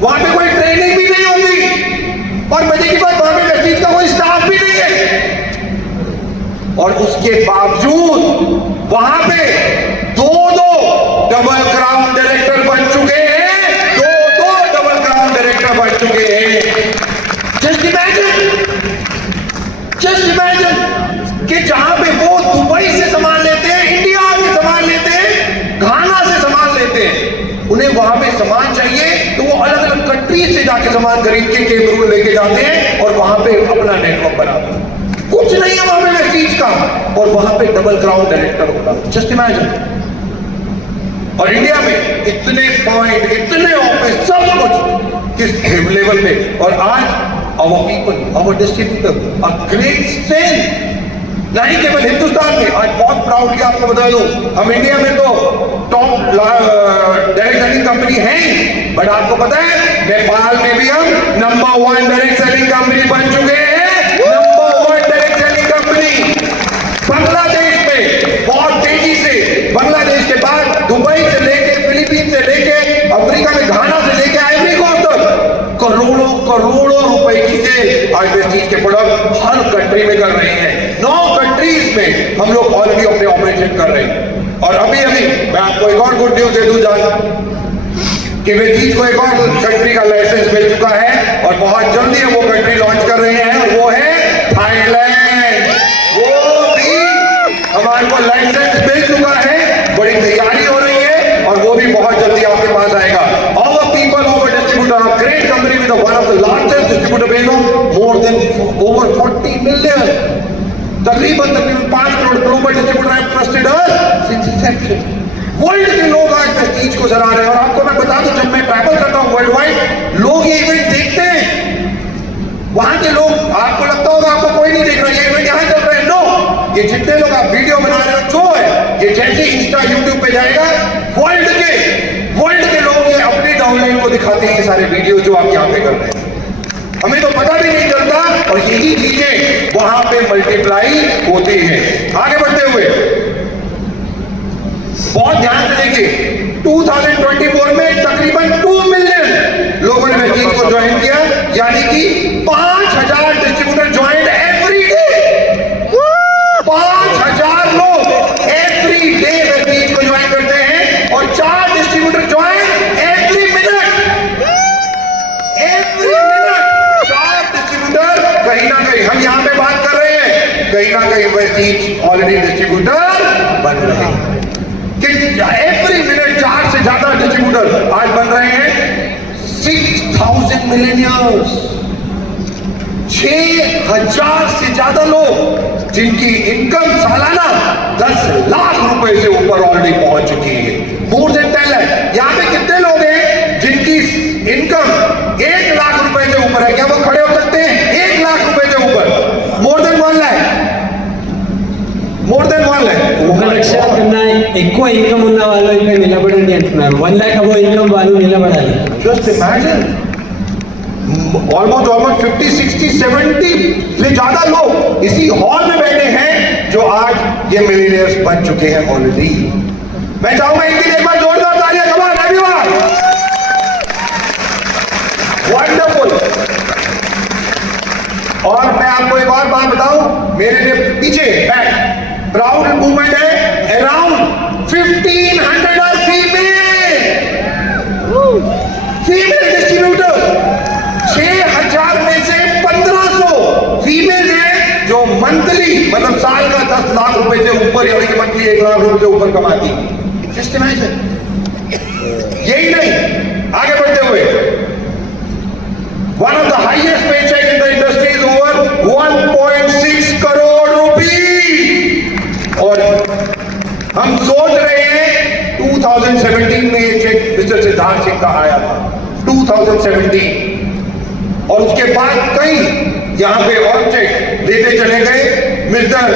वहां पे कोई ट्रेनिंग भी नहीं होती, और मजे की बात वहां पे वेस्टीज का कोई स्टाफ भी नहीं है। और उसके बावजूद वहां पे 2 डबल ग्राउंड डायरेक्टर बन चुके हैं, 2 डबल ग्राउंड डायरेक्टर बन चुके हैं। जस्ट इमेजिन कि जहां पे वो दुबई से सामान लेते हैं, इंडिया से सामान लेते हैं, घाना से सामान लेते हैं, उन्हें वहां पे सामान चाहिए तो वो अलग अलग कंट्रीज से जाके सामान खरीद के कैमरून लेके जाते हैं और वहां पे अपना नेटवर्क बनाते हैं। कुछ नहीं है वहां पे वेस्टीज का, और वहां पे डबल ग्राउंड डायरेक्टर होता है। Just imagine. और इंडिया में इतने पॉइंट, इतने ऑफिस, सब कुछ किस लेवल पे। और आज our people, our distributor a great strength, नहीं केवल हिंदुस्तान में, आज बहुत प्राउडली आपको बता दूं, हम इंडिया में तो टॉप डायरेक्ट सेलिंग कंपनी है ही, बट आपको पता है नेपाल में भी हम नंबर 1 डायरेक्ट सेलिंग कंपनी बन चुके हैं, number 1 direct selling company. Bangladesh में बहुत तेजी से, बांग्लादेश के बाद दुबई से लेके, फिलीपीन से लेके, अफ्रीका में घाना से लेके आइवरी कोस्ट तक करोड़ों रुपए की सेल आज वेस्टीज के प्रोडक्ट हर कंट्री में कर रहे हैं। 9 कंट्रीज में हम लोग ऑलरेडी अपने ऑपरेशन कर रहे हैं। और अभी मैं आपको एक और गुड न्यूज दे दूं जान कि वेस्टीज को एक और कंट्री का लाइसेंस मिल चुका है और बहुत जल्दी हम वो कंट्री लॉन्च कर रहे हैं, और वो है थाईलैंड। वो भी हमारे को लाइसेंस मिल चुका है, बड़ी तैयारी हो रही है, और वो भी बहुत जल्दी आपके पास आएगा। Our people, our distributor, a great company with one of the largest distributor base of more than over 40 million. तकरीबन 5 crore global distributor have trusted us since inception. World के लोग आज वेस्टीज को सराह रहे हैं। और आपको मैं बता दूं, जब मैं ट्रैवल करता हूं वर्ल्ड वाइड, लोग ये इवेंट देखते हैं। वहां के लोग, आपको लगता होगा आपको कोई नहीं देख रहा, ये इवेंट यहाँ चल रहा है। नो, ये जितने लोग आप वीडियो बना रहे हो, जो है ये जैसे इंस्टा यूट्यूब पे जाएगा, वर्ल्ड के लोग ये अपनी डाउनलाइन को दिखाते हैं, ये सारे वीडियो जो आप यहाँ पे कर रहे हैं। हमें तो पता भी नहीं चलता, और यही चीजें वहां पे मल्टीप्लाई होती हैं। आगे बढ़ते हुए बहुत ध्यान से देखिए, 2024 में तकरीबन 2 मिलियन लोगों ने वेस्टीज को ज्वाइन किया, यानी कि 5,000 डिस्ट्रीब्यूटर ज्वाइन एवरी डे। 5,000 लोग एवरी कहीं ना कहीं वेस्टीज ऑलरेडी डिस्ट्रीब्यूटर बन रहे हैं कि एवरी मिनट 4 से ज्यादा डिस्ट्रीब्यूटर आज बन रहे हैं। 6,000 मिलेनियर्स, 6,000 से ज्यादा लोग जिनकी इनकम सालाना 10 लाख रुपए से ऊपर ऑलरेडी पहुंच चुकी है। More than 10 lakh. यहां पे कितने लोग हैं जिनकी इनकम 1 लाख रुपए से ऊपर है? क्या वो खड़े हो सकते हैं 1 लाख रुपए से ऊपर? More than 1 lakh, more than 1 lakh. 1 లక్ష కన్నా ఎక్కువ ఇన్కమ్ ఉన్న వాళ్ళు ఇక్కడ నిలబడండి అంటున్నారు. 1 lakh అబో ఇన్కమ్ వాళ్ళు నిలబడాలి. Just imagine, almost 50, 60, 70 से ज्यादा लोग इसी हॉल में बैठे हैं जो आज ये मिलियनियर्स बन चुके हैं ऑलरेडी। मैं चाहूंगा इनके लिए एक बार जोरदार तालियां, कम ऑन एवरीवन, वंडरफुल। और मैं आपको एक और बात बताऊं, मेरे लिए पीछे बैक प्राउड मूवमेंट है, अराउंड 1500 आर फीमेल डिस्ट्रीब्यूटर। 6,000 में से 1,500 फीमेल हैं जो मंथली, मतलब साल का 10 लाख रुपए से ऊपर, यानी कि मंथली 1 लाख रुपए से ऊपर कमाती। Just imagine. यही नहीं, आगे बढ़ते हुए, one of the highest paycheque in the industry is over 1.6 crore rupees. और हम सोच रहे हैं 2017 में ये चेक मिस्टर सिद्धार्थ सिंह का आया था, 2017, और उसके बाद कई यहां पे और चेक देते चले गए। मिस्टर